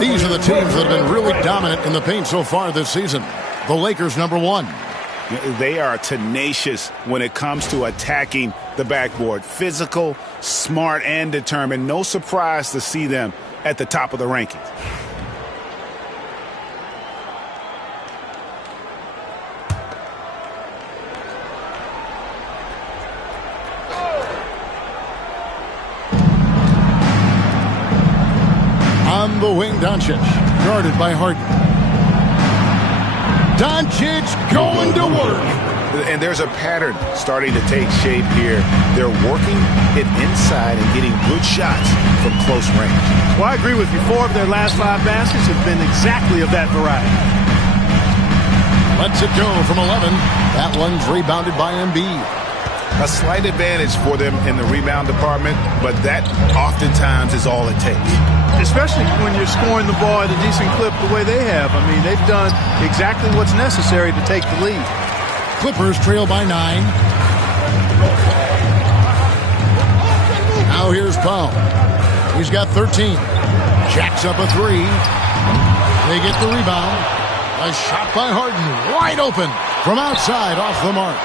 These are the teams that have been really dominant in the paint so far this season. The Lakers, number 1. They are tenacious when it comes to attacking the backboard. Physical, smart, and determined. No surprise to see them at the top of the rankings. On the wing, Doncic, guarded by Harden. Doncic going to work. And there's a pattern starting to take shape here. They're working it inside and getting good shots from close range. Well, I agree with you. 4 of their last 5 baskets have been exactly of that variety. Lets it go from 11. That one's rebounded by Embiid. A slight advantage for them in the rebound department, but that oftentimes is all it takes. Especially when you're scoring the ball at a decent clip the way they have. I mean, they've done exactly what's necessary to take the lead. Clippers trail by 9. Now here's Powell. He's got 13. Jacks up a 3. They get the rebound. A shot by Harden. Wide open from outside off the mark.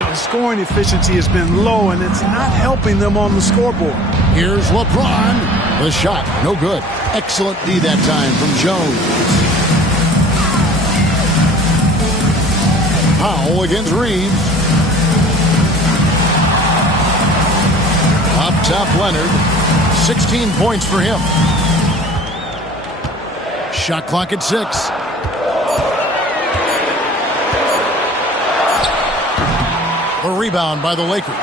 The scoring efficiency has been low, and it's not helping them on the scoreboard. Here's LeBron. The shot, no good. Excellent D that time from Jones. Powell against Reeves. Up top, Leonard. 16 points for him. Shot clock at 6. The rebound by the Lakers.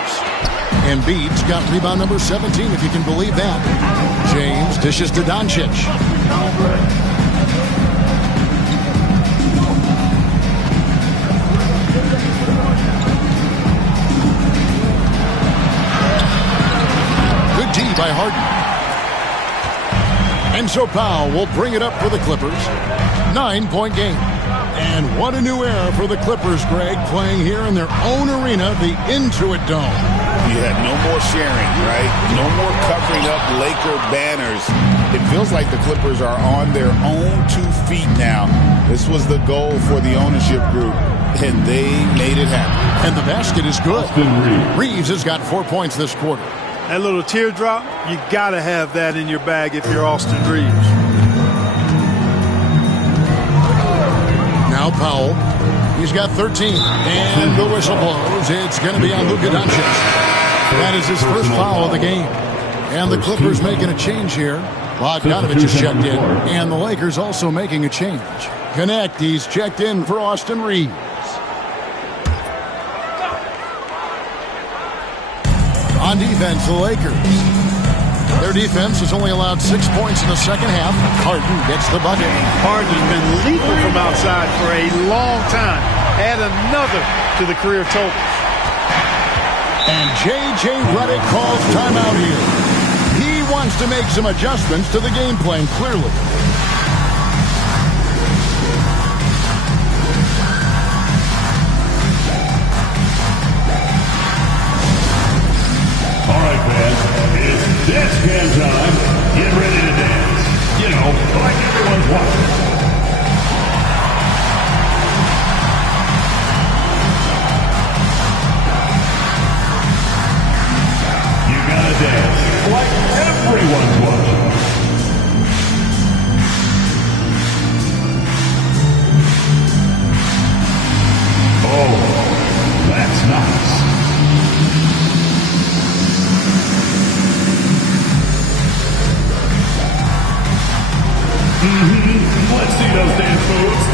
Embiid's got rebound number 17, if you can believe that. James dishes to Doncic. Good D by Harden. And so Powell will bring it up for the Clippers. 9-point game. And what a new era for the Clippers, Greg, playing here in their own arena, the Intuit Dome. You had no more sharing, right? No more covering up Laker banners. It feels like the Clippers are on their own 2 feet now. This was the goal for the ownership group, and they made it happen. And the basket is good. Reeves has got 4 points this quarter. That little teardrop, you got to have that in your bag if you're Austin Reeves. Now Powell. He's got 13. And the whistle blows. It's going to be on Luka Doncic. That is his first foul of the game. And the Clippers making a change here. Bogdanovich is checked in. And the Lakers also making a change. Connect. He's checked in for Austin Reeves. On defense, the Lakers. Their defense has only allowed 6 points in the second half. Harden gets the bucket. Harden has been lethal from outside for a long time. Add another to the career total. And J.J. Redick calls timeout here. He wants to make some adjustments to the game plan, clearly. All right, fans, it's dance cam time. Get ready to dance. You know, like everyone's watching. You gotta dance like everyone's watching. Oh, that's nice. Let's see those dance moves.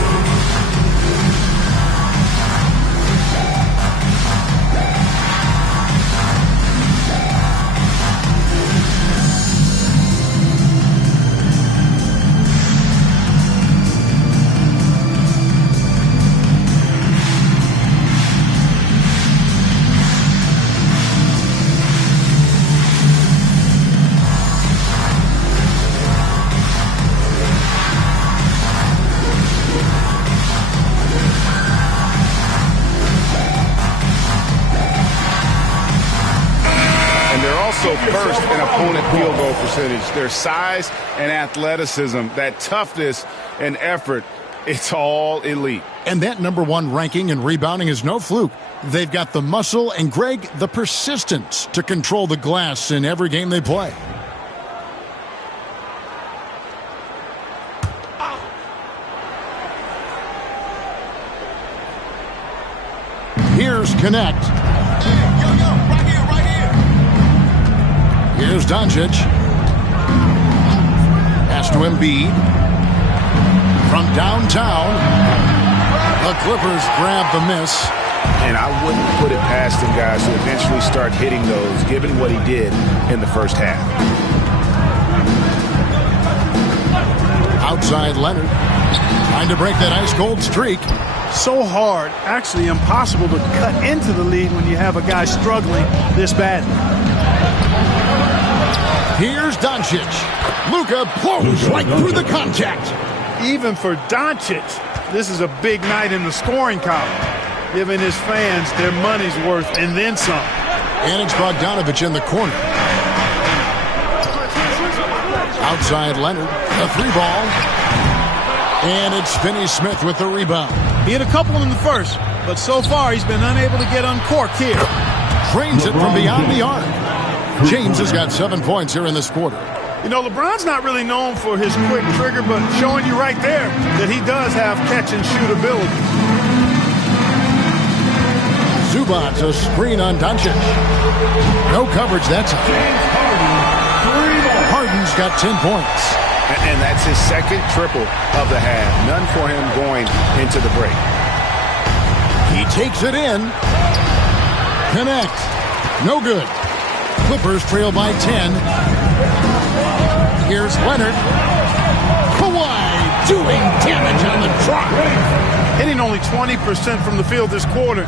First in opponent field goal percentage. Their size and athleticism, that toughness and effort, it's all elite. And that #1 ranking in rebounding is no fluke. They've got the muscle and, Greg, the persistence to control the glass in every game they play. Here's Connect. Here's Doncic. Pass to Embiid. From downtown, the Clippers grab the miss. And I wouldn't put it past him, guys, to eventually start hitting those, given what he did in the first half. Outside Leonard. Trying to break that ice-cold streak. so hard, actually impossible to cut into the lead when you have a guy struggling this badly. Here's Doncic. Luka blows right through the contact. Even for Doncic, this is a big night in the scoring column, giving his fans their money's worth and then some. And it's Bogdanovich in the corner. Outside Leonard, a 3-ball. And it's Finney-Smith with the rebound. He had a couple in the first, but so far he's been unable to get uncorked here. Drains it from beyond the arc. James has got 7 points here in this quarter. You know, LeBron's not really known for his quick trigger, but showing you right there that he does have catch-and-shoot ability. Zubac's a screen on Doncic. No coverage that time. Harden's got 10 points. And that's his second triple of the half. None for him going into the break. He takes it in. Connect. No good. Clippers trail by 10. Here's Leonard. Kawhi doing damage on the trot. Hitting only 20% from the field this quarter.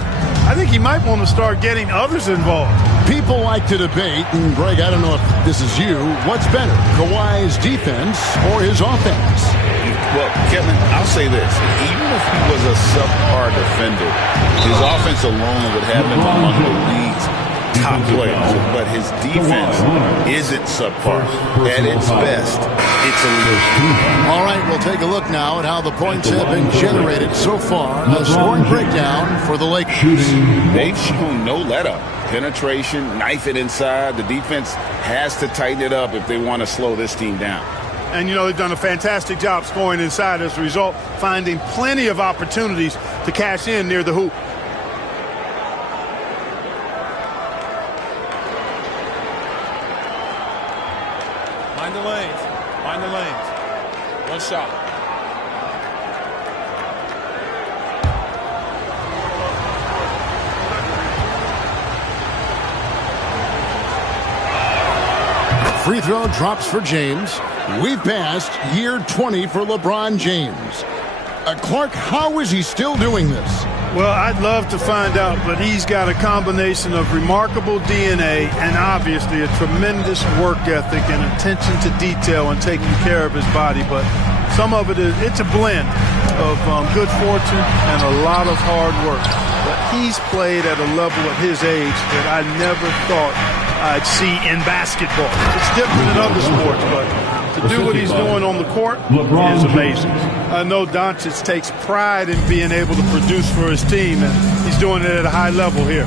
I think he might want to start getting others involved. People like to debate, and Greg, I don't know if this is you, what's better, Kawhi's defense or his offense? Well, Kevin, I'll say this. Even if he was a subpar defender, his offense alone would have him among the league's top players. But his defense isn't subpar. At its best, it's elite. All right, we'll take a look now at how the points have been generated so far. A scoring breakdown for the Lakers. They've shown no let-up. Penetration, knife it inside. The defense has to tighten it up if they want to slow this team down. And, you know, they've done a fantastic job scoring inside as a result, finding plenty of opportunities to cash in near the hoop. Mind the lanes. Mind the lanes. One shot. Free throw drops for James. We've passed year 20 for LeBron James. Clark, how is he still doing this? Well, I'd love to find out, but he's got a combination of remarkable DNA and obviously a tremendous work ethic and attention to detail and taking care of his body. But some of it's a blend of good fortune and a lot of hard work. But he's played at a level at his age that I never thought I'd see in basketball. It's different in other sports, but to do what he's doing on the court is amazing. I know Doncic takes pride in being able to produce for his team, and he's doing it at a high level here.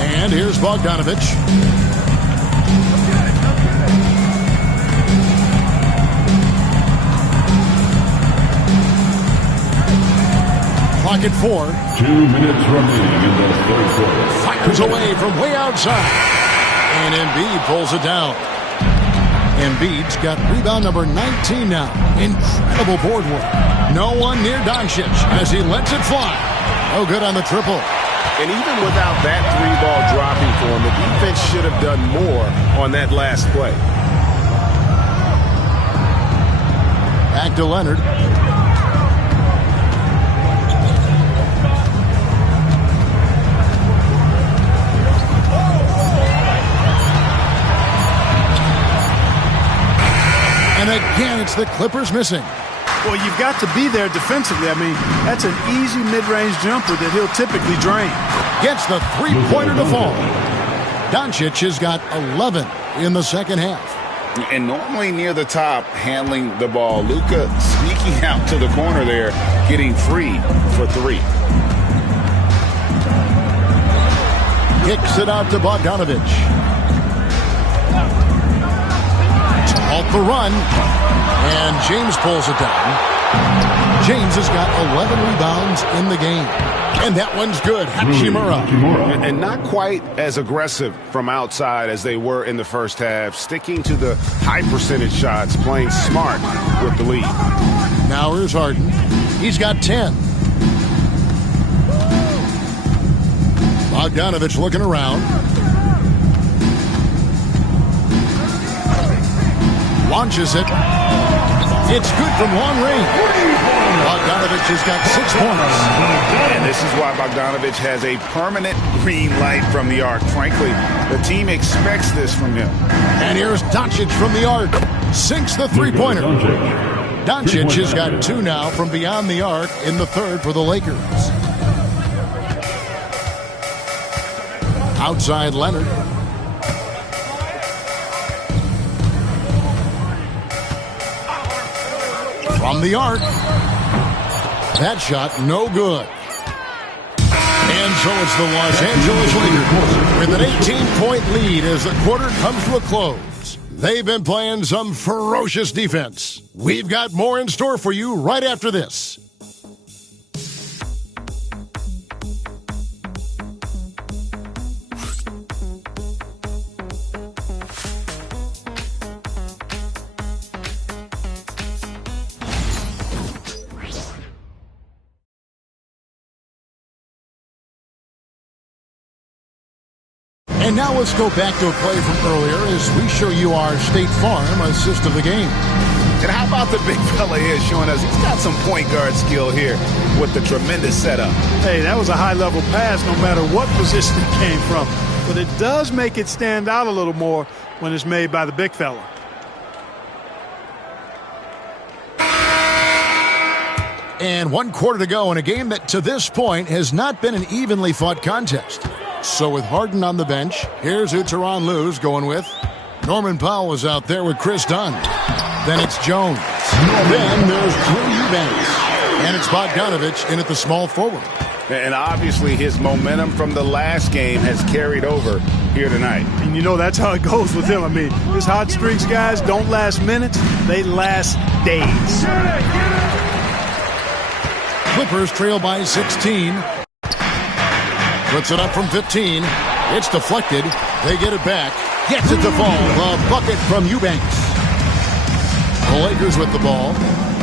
And here's Bogdanovich. Clock at 4. 2 minutes remaining in the third quarter. Fires away from way outside. And Embiid pulls it down. Embiid's got rebound number 19 now. Incredible board work. No one near Doncic as he lets it fly. No good on the triple. And even without that 3-ball dropping for him, the defense should have done more on that last play. Back to Leonard. And again, it's the Clippers missing. Well, you've got to be there defensively. I mean, that's an easy mid-range jumper that he'll typically drain. Gets the three-pointer to fall. Doncic has got 11 in the second half. And normally near the top, handling the ball. Luka sneaking out to the corner there, getting free for 3. Kicks it out to Bogdanovich. Halt the run, and James pulls it down. James has got 11 rebounds in the game, and that one's good. Hachimura. And not quite as aggressive from outside as they were in the first half, sticking to the high percentage shots, playing smart with the lead. Now here's Harden. He's got 10. Bogdanovich looking around. Launches it. It's good from long range. Bogdanovich has got 6 points. And this is why Bogdanovich has a permanent green light from the arc. Frankly, the team expects this from him. And here's Doncic from the arc. Sinks the three-pointer. Doncic has got 2 now from beyond the arc in the third for the Lakers. Outside Leonard. From the arc. That shot no good. And so it's the Los Angeles Lakers with an 18-point lead as the quarter comes to a close. They've been playing some ferocious defense. We've got more in store for you right after this. And now let's go back to a play from earlier as we show you our State Farm assist of the game. And how about the big fella here showing us he's got some point guard skill here with the tremendous setup. Hey, that was a high-level pass no matter what position it came from. But it does make it stand out a little more when it's made by the big fella. And 1 quarter to go in a game that to this point has not been an evenly fought contest. So with Harden on the bench, here's who Tyronn Lue's going with. Norman Powell is out there with Chris Dunn. Then it's Jones. Then there's Drew Eubanks. And it's Bogdanovich in at the small forward. And obviously his momentum from the last game has carried over here tonight. And you know that's how it goes with him. I mean, his hot streaks, guys, don't last minutes. They last days. Clippers trail by 16. Puts it up from 15. It's deflected. They get it back. Gets it to fall. A bucket from Eubanks. The Lakers with the ball.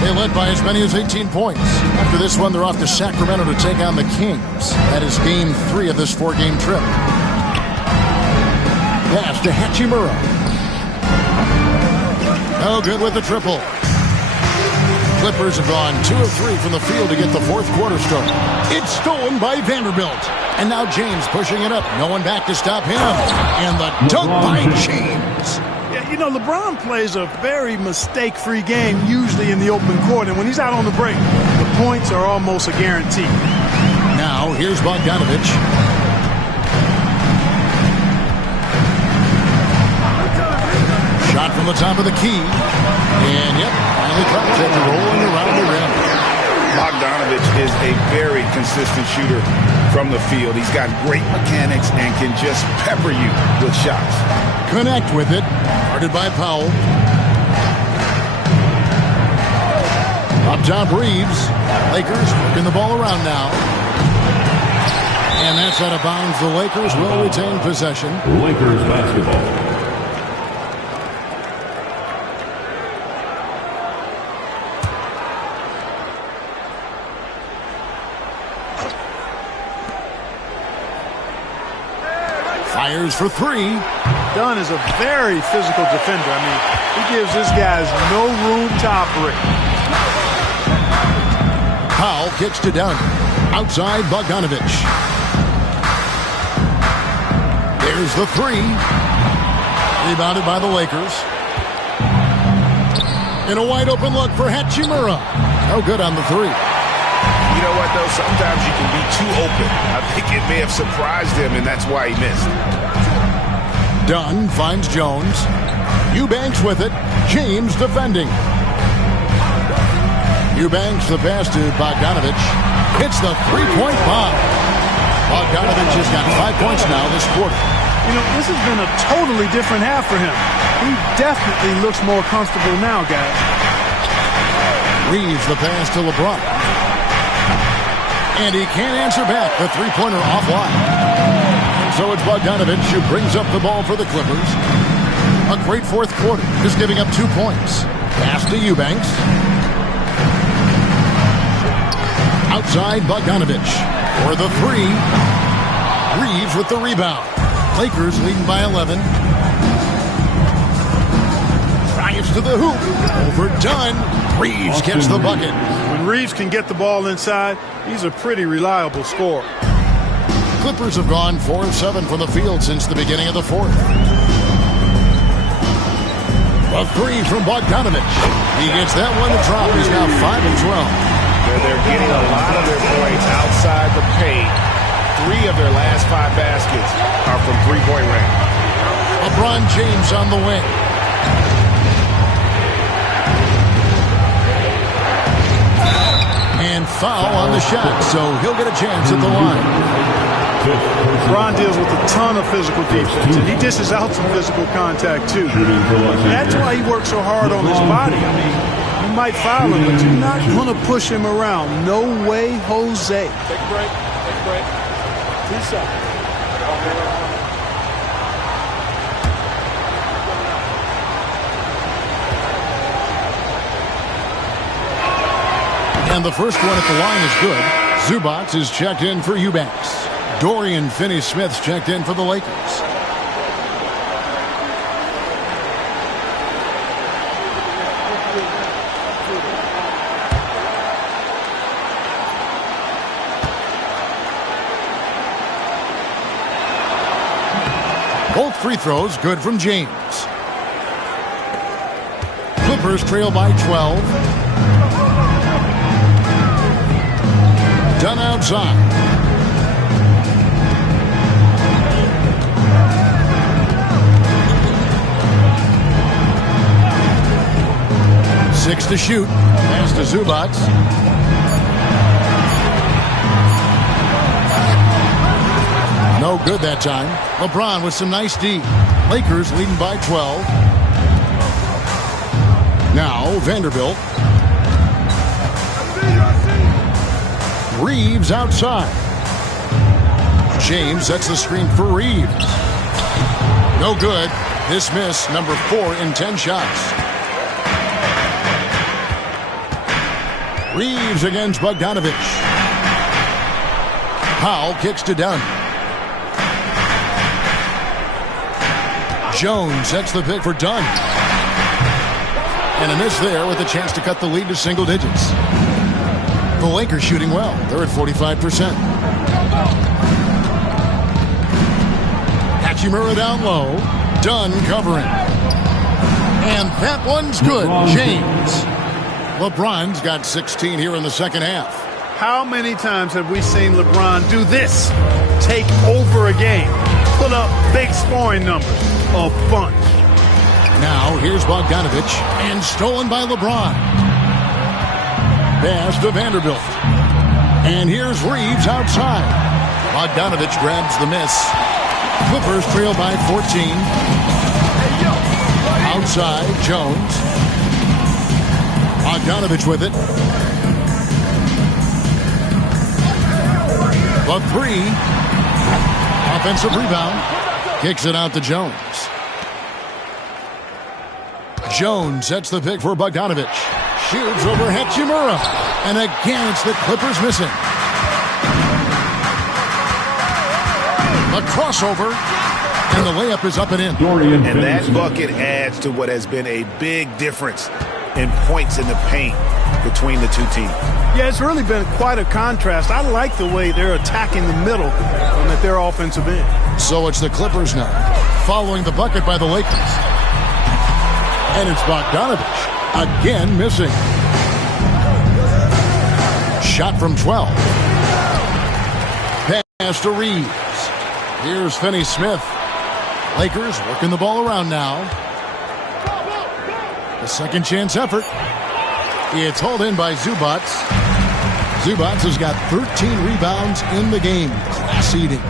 They led by as many as 18 points. After this one, they're off to Sacramento to take on the Kings. That is game 3 of this 4-game trip. Pass to Hachimura. No good with the triple. Clippers have gone 2 of 3 from the field to get the fourth quarter started. It's stolen by Vanderbilt. And now James pushing it up. No one back to stop him. And the dunk by James. Yeah, you know, LeBron plays a very mistake-free game, usually in the open court. And when he's out on the break, the points are almost a guarantee. Now, here's Bogdanovich. Shot from the top of the key. And, yep, finally comes it rolling around the rim. Bogdanovich is a very consistent shooter from the field. He's got great mechanics and can just pepper you with shots. Connect with it. Guarded by Powell. Up top, Reeves. Lakers working the ball around now. And that's out of bounds. The Lakers will retain possession. Lakers basketball. Fires for 3. Dunn is a very physical defender. I mean, he gives his guys no room to operate. Powell kicks to Dunn. Outside Bogdanovich. There's the 3. Rebounded by the Lakers. And a wide open look for Hachimura. No good on the 3. You know what, though? Sometimes you can be too open. I think it may have surprised him, and that's why he missed. Dunn finds Jones. Eubanks with it. James defending. Eubanks the pass to Bogdanovich. Hits the three-point bomb. Bogdanovich has got 5 points now this quarter. You know, this has been a totally different half for him. He definitely looks more comfortable now, guys. Reeves the pass to LeBron. And he can't answer back. The three-pointer offline. So it's Bogdanovich who brings up the ball for the Clippers. A great fourth quarter, just giving up 2 points. Pass to Eubanks. Outside Bogdanovich for the 3. Reeves with the rebound. Lakers leading by 11. Drives to the hoop. Overdone. Reeves gets the bucket. When Reeves can get the ball inside, he's a pretty reliable scorer. Clippers have gone 4 of 7 from the field since the beginning of the fourth. A three from Bogdanovich. He gets that one to drop. He's now 5 of 12. They're getting a lot of their points outside the paint. 3 of their last 5 baskets are from three-point range. LeBron James on the wing. And foul on the shot, so he'll get a chance at the line. LeBron deals with a ton of physical defense, and he dishes out some physical contact, too. That's why he works so hard on his body. I mean, you might foul him, but you're not going to push him around. No way, Jose. Take a break. Take a break. 2 seconds. And the first one at the line is good. Zubac is checked in for Eubanks. Dorian Finney-Smith's checked in for the Lakers. Both free throws good from James. Clippers trail by 12. Done outside. Six to shoot. Pass to Zubac. No good that time. LeBron with some nice D. Lakers leading by 12. Now Vanderbilt. Reeves outside. James sets the screen for Reeves. No good. This miss, number 4 in 10 shots. Reeves against Bogdanovich. Powell kicks to Dunn. Jones sets the pick for Dunn. And a miss there with a chance to cut the lead to single digits. The Lakers shooting well. They're at 45%. Hachimura down low. Dunn covering. And that one's good. James. LeBron's got 16 here in the second half. How many times have we seen LeBron do this? Take over a game. Put up big scoring numbers. A bunch. Now here's Bogdanovich. And stolen by LeBron. Pass to Vanderbilt. And here's Reeves outside. Bogdanovich grabs the miss. Clippers trail by 14. Outside, Jones. Bogdanovich with it. The three. Offensive rebound. Kicks it out to Jones. Jones sets the pick for Bogdanovich. Shoots over Hachimura. And again, it's the Clippers missing. A crossover. And the layup is up and in. And that bucket adds to what has been a big difference in points in the paint between the two teams. Yeah, it's really been quite a contrast. I like the way they're attacking the middle at their offensive end. So it's the Clippers now, following the bucket by the Lakers. And it's Bogdanovich, again missing. Shot from 12. Pass to Reeves. Here's Finney-Smith. Lakers working the ball around now. A second chance effort. It's hauled in by Zubac. Zubac has got 13 rebounds in the game. Class eating.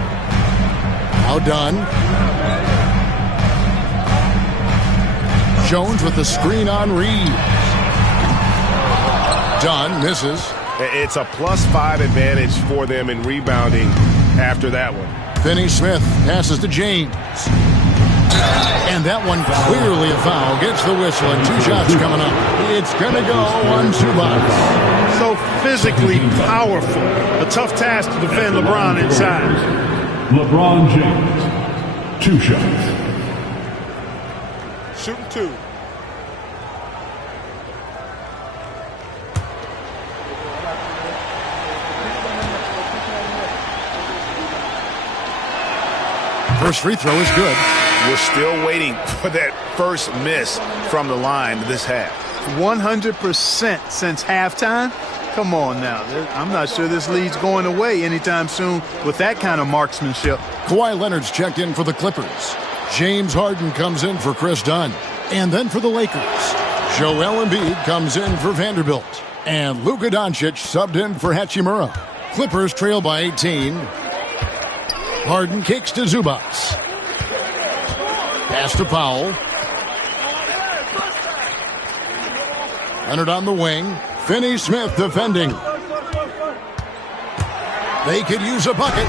Now done. Jones with the screen on Reeves. Dunn misses. It's a +5 advantage for them in rebounding after that one. Finney-Smith passes to James. And that one clearly a foul. Gets the whistle and 2 shots coming up. It's going to go on Zubac. So physically powerful. A tough task to defend LeBron inside. LeBron James, 2 shots. Shooting 2. First free throw is good. We're still waiting for that first miss from the line this half. 100% since halftime. Come on now. I'm not sure this lead's going away anytime soon with that kind of marksmanship. Kawhi Leonard's checked in for the Clippers. James Harden comes in for Chris Dunn. And then for the Lakers, Joel Embiid comes in for Vanderbilt. And Luka Doncic subbed in for Hachimura. Clippers trail by 18. Harden kicks to Zubac. Pass to Powell. Leonard on the wing. Finney-Smith defending. They could use a bucket.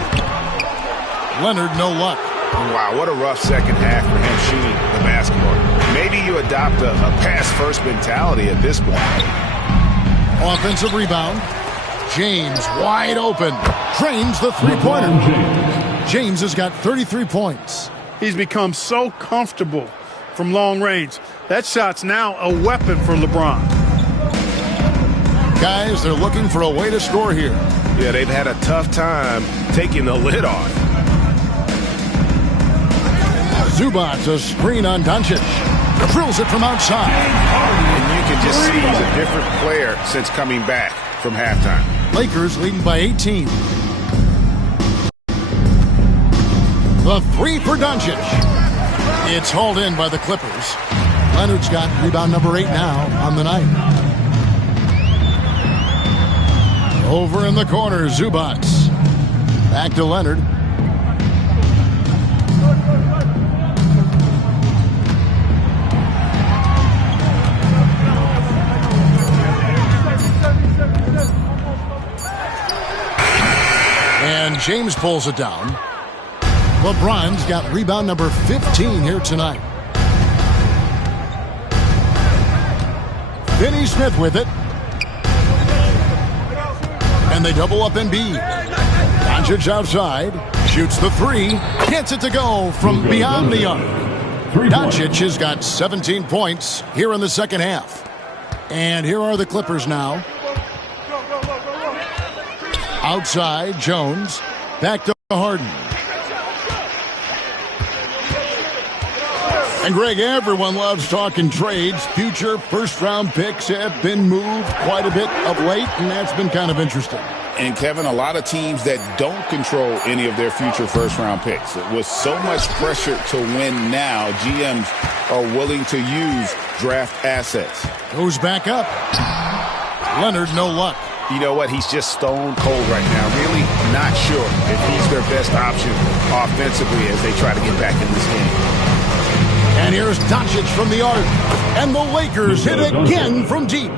Leonard, no luck. Wow, what a rough second half for him shooting the basketball. Maybe you adopt a pass-first mentality at this point. Offensive rebound. James wide open. Drains the three-pointer. James has got 33 points. He's become so comfortable from long range. That shot's now a weapon for LeBron. Guys, they're looking for a way to score here. Yeah, they've had a tough time taking the lid off. Zubac, a screen on Doncic. Drills it from outside. And you can just see he's a different player since coming back from halftime. Lakers leading by 18. The three for Doncic. It's hauled in by the Clippers. Leonard's got rebound number 8 now on the night. Over in the corner, Zubac. Back to Leonard. And James pulls it down. LeBron's got rebound number 15 here tonight. Finney-Smith with it. And they double up Embiid. Doncic outside. Shoots the three. Gets it to go from beyond the arc. Doncic has got 17 points here in the second half. And here are the Clippers now. Outside, Jones. Back to Harden. And Greg, everyone loves talking trades. Future first-round picks have been moved quite a bit of late, and that's been kind of interesting. And, Kevin, a lot of teams that don't control any of their future first-round picks. With so much pressure to win now, GMs are willing to use draft assets. Goes back up. Leonard, no luck. You know what? He's just stone cold right now. Really not sure if he's their best option offensively as they try to get back in this game. And here's Doncic from the arc. And the Lakers hit again from deep.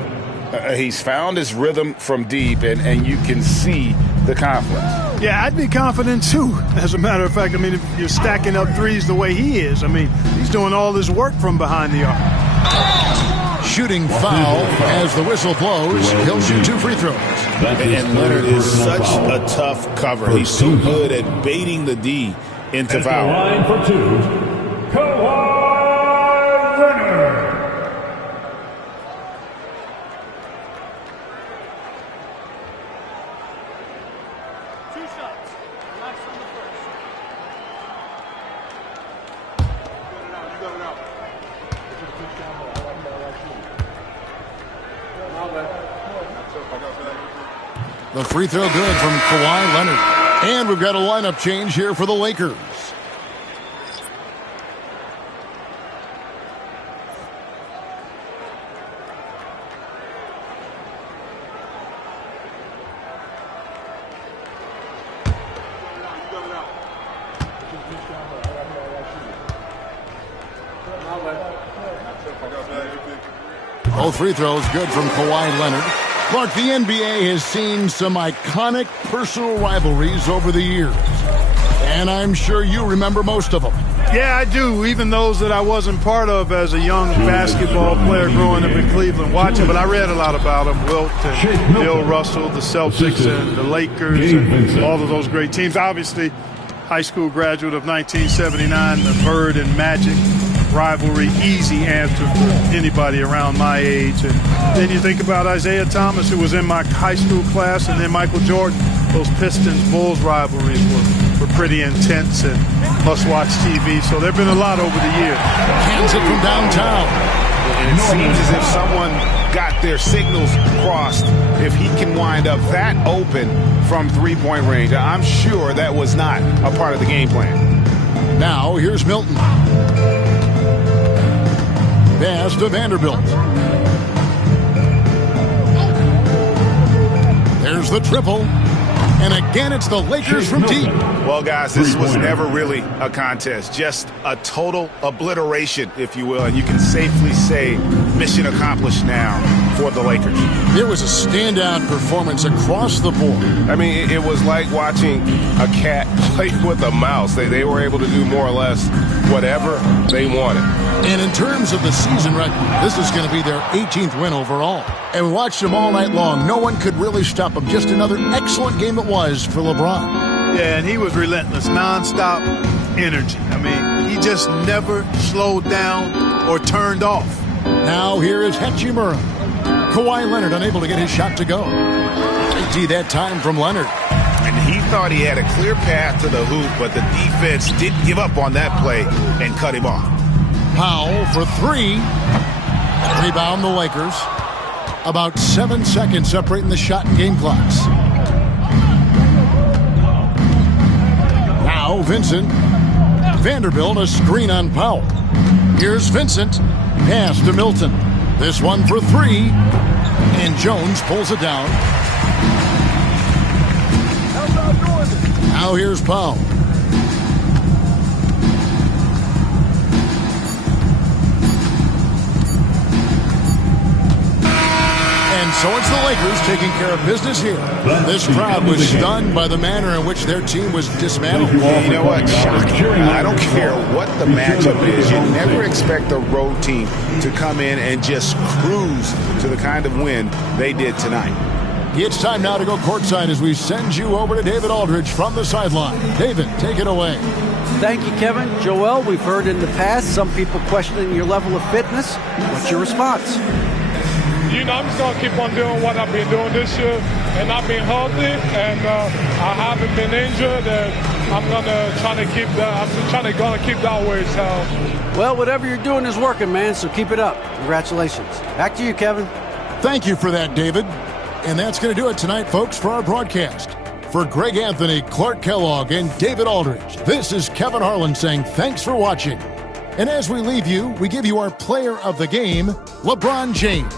He's found his rhythm from deep, and you can see the confidence. Yeah, I'd be confident, too. As a matter of fact, I mean, if you're stacking up threes the way he is, I mean, he's doing all his work from behind the arc. Shooting foul as the whistle blows. He'll shoot 2 free throws. And Leonard is such a tough cover. He's so good at baiting the D into foul. Line for 2, Kawhi Leonard. The free throw good from Kawhi Leonard. And we've got a lineup change here for the Lakers. Both free throws good from Kawhi Leonard. Clark, the NBA has seen some iconic personal rivalries over the years. And I'm sure you remember most of them. Yeah, I do, even those that I wasn't part of as a young basketball player growing up in Cleveland watching. But I read a lot about them. Wilt and Bill Russell, the Celtics and the Lakers, and all of those great teams. Obviously, high school graduate of 1979, the Bird and Magic rivalry, easy answer for anybody around my age. And then you think about Isaiah Thomas, who was in my high school class, and then Michael Jordan. Those Pistons-Bulls rivalries were pretty intense and must-watch TV. So there have been a lot over the years. Hands it from downtown. And it seems as if someone got their signals crossed if he can wind up that open from three-point range. I'm sure that was not a part of the game plan. Now here's Milton. Pass to Vanderbilt. There's the triple. And again, it's the Lakers from deep. Well, guys, this was never really a contest. Just a total obliteration, if you will. And you can safely say mission accomplished now for the Lakers. It was a standout performance across the board. I mean, it was like watching a cat play with a mouse. They were able to do more or less whatever they wanted. And in terms of the season record, this is going to be their 18th win overall. And we watched them all night long. No one could really stop them. Just another excellent game it was for LeBron. Yeah, and he was relentless, nonstop energy. I mean, he just never slowed down or turned off. Now here is Hachimura. Kawhi Leonard unable to get his shot to go. JT that time from Leonard. And he thought he had a clear path to the hoop, but the defense didn't give up on that play and cut him off. Powell for three. Rebound the Lakers. About 7 seconds separating the shot and game clocks. Now Vincent. Vanderbilt a screen on Powell. Here's Vincent. Pass to Milton. This one for three. And Jones pulls it down. Now here's Powell. And so it's the Lakers taking care of business here. This crowd was stunned by the manner in which their team was dismantled. You know what? Shocking. I don't care what the matchup is. You never expect a road team to come in and just cruise to the kind of win they did tonight. It's time now to go courtside as we send you over to David Aldridge from the sideline. David, take it away. Thank you, Kevin. Joel, we've heard in the past some people questioning your level of fitness. What's your response? You know, I'm just going to keep on doing what I've been doing this year, and I've been healthy, and I haven't been injured, and I'm going to try to keep that. I'm going to keep that way. So, well, whatever you're doing is working, man. So keep it up. Congratulations. Back to you, Kevin. Thank you for that, David. And that's going to do it tonight, folks, for our broadcast. For Greg Anthony, Clark Kellogg, and David Aldridge, this is Kevin Harlan saying thanks for watching. And as we leave you, we give you our player of the game, LeBron James.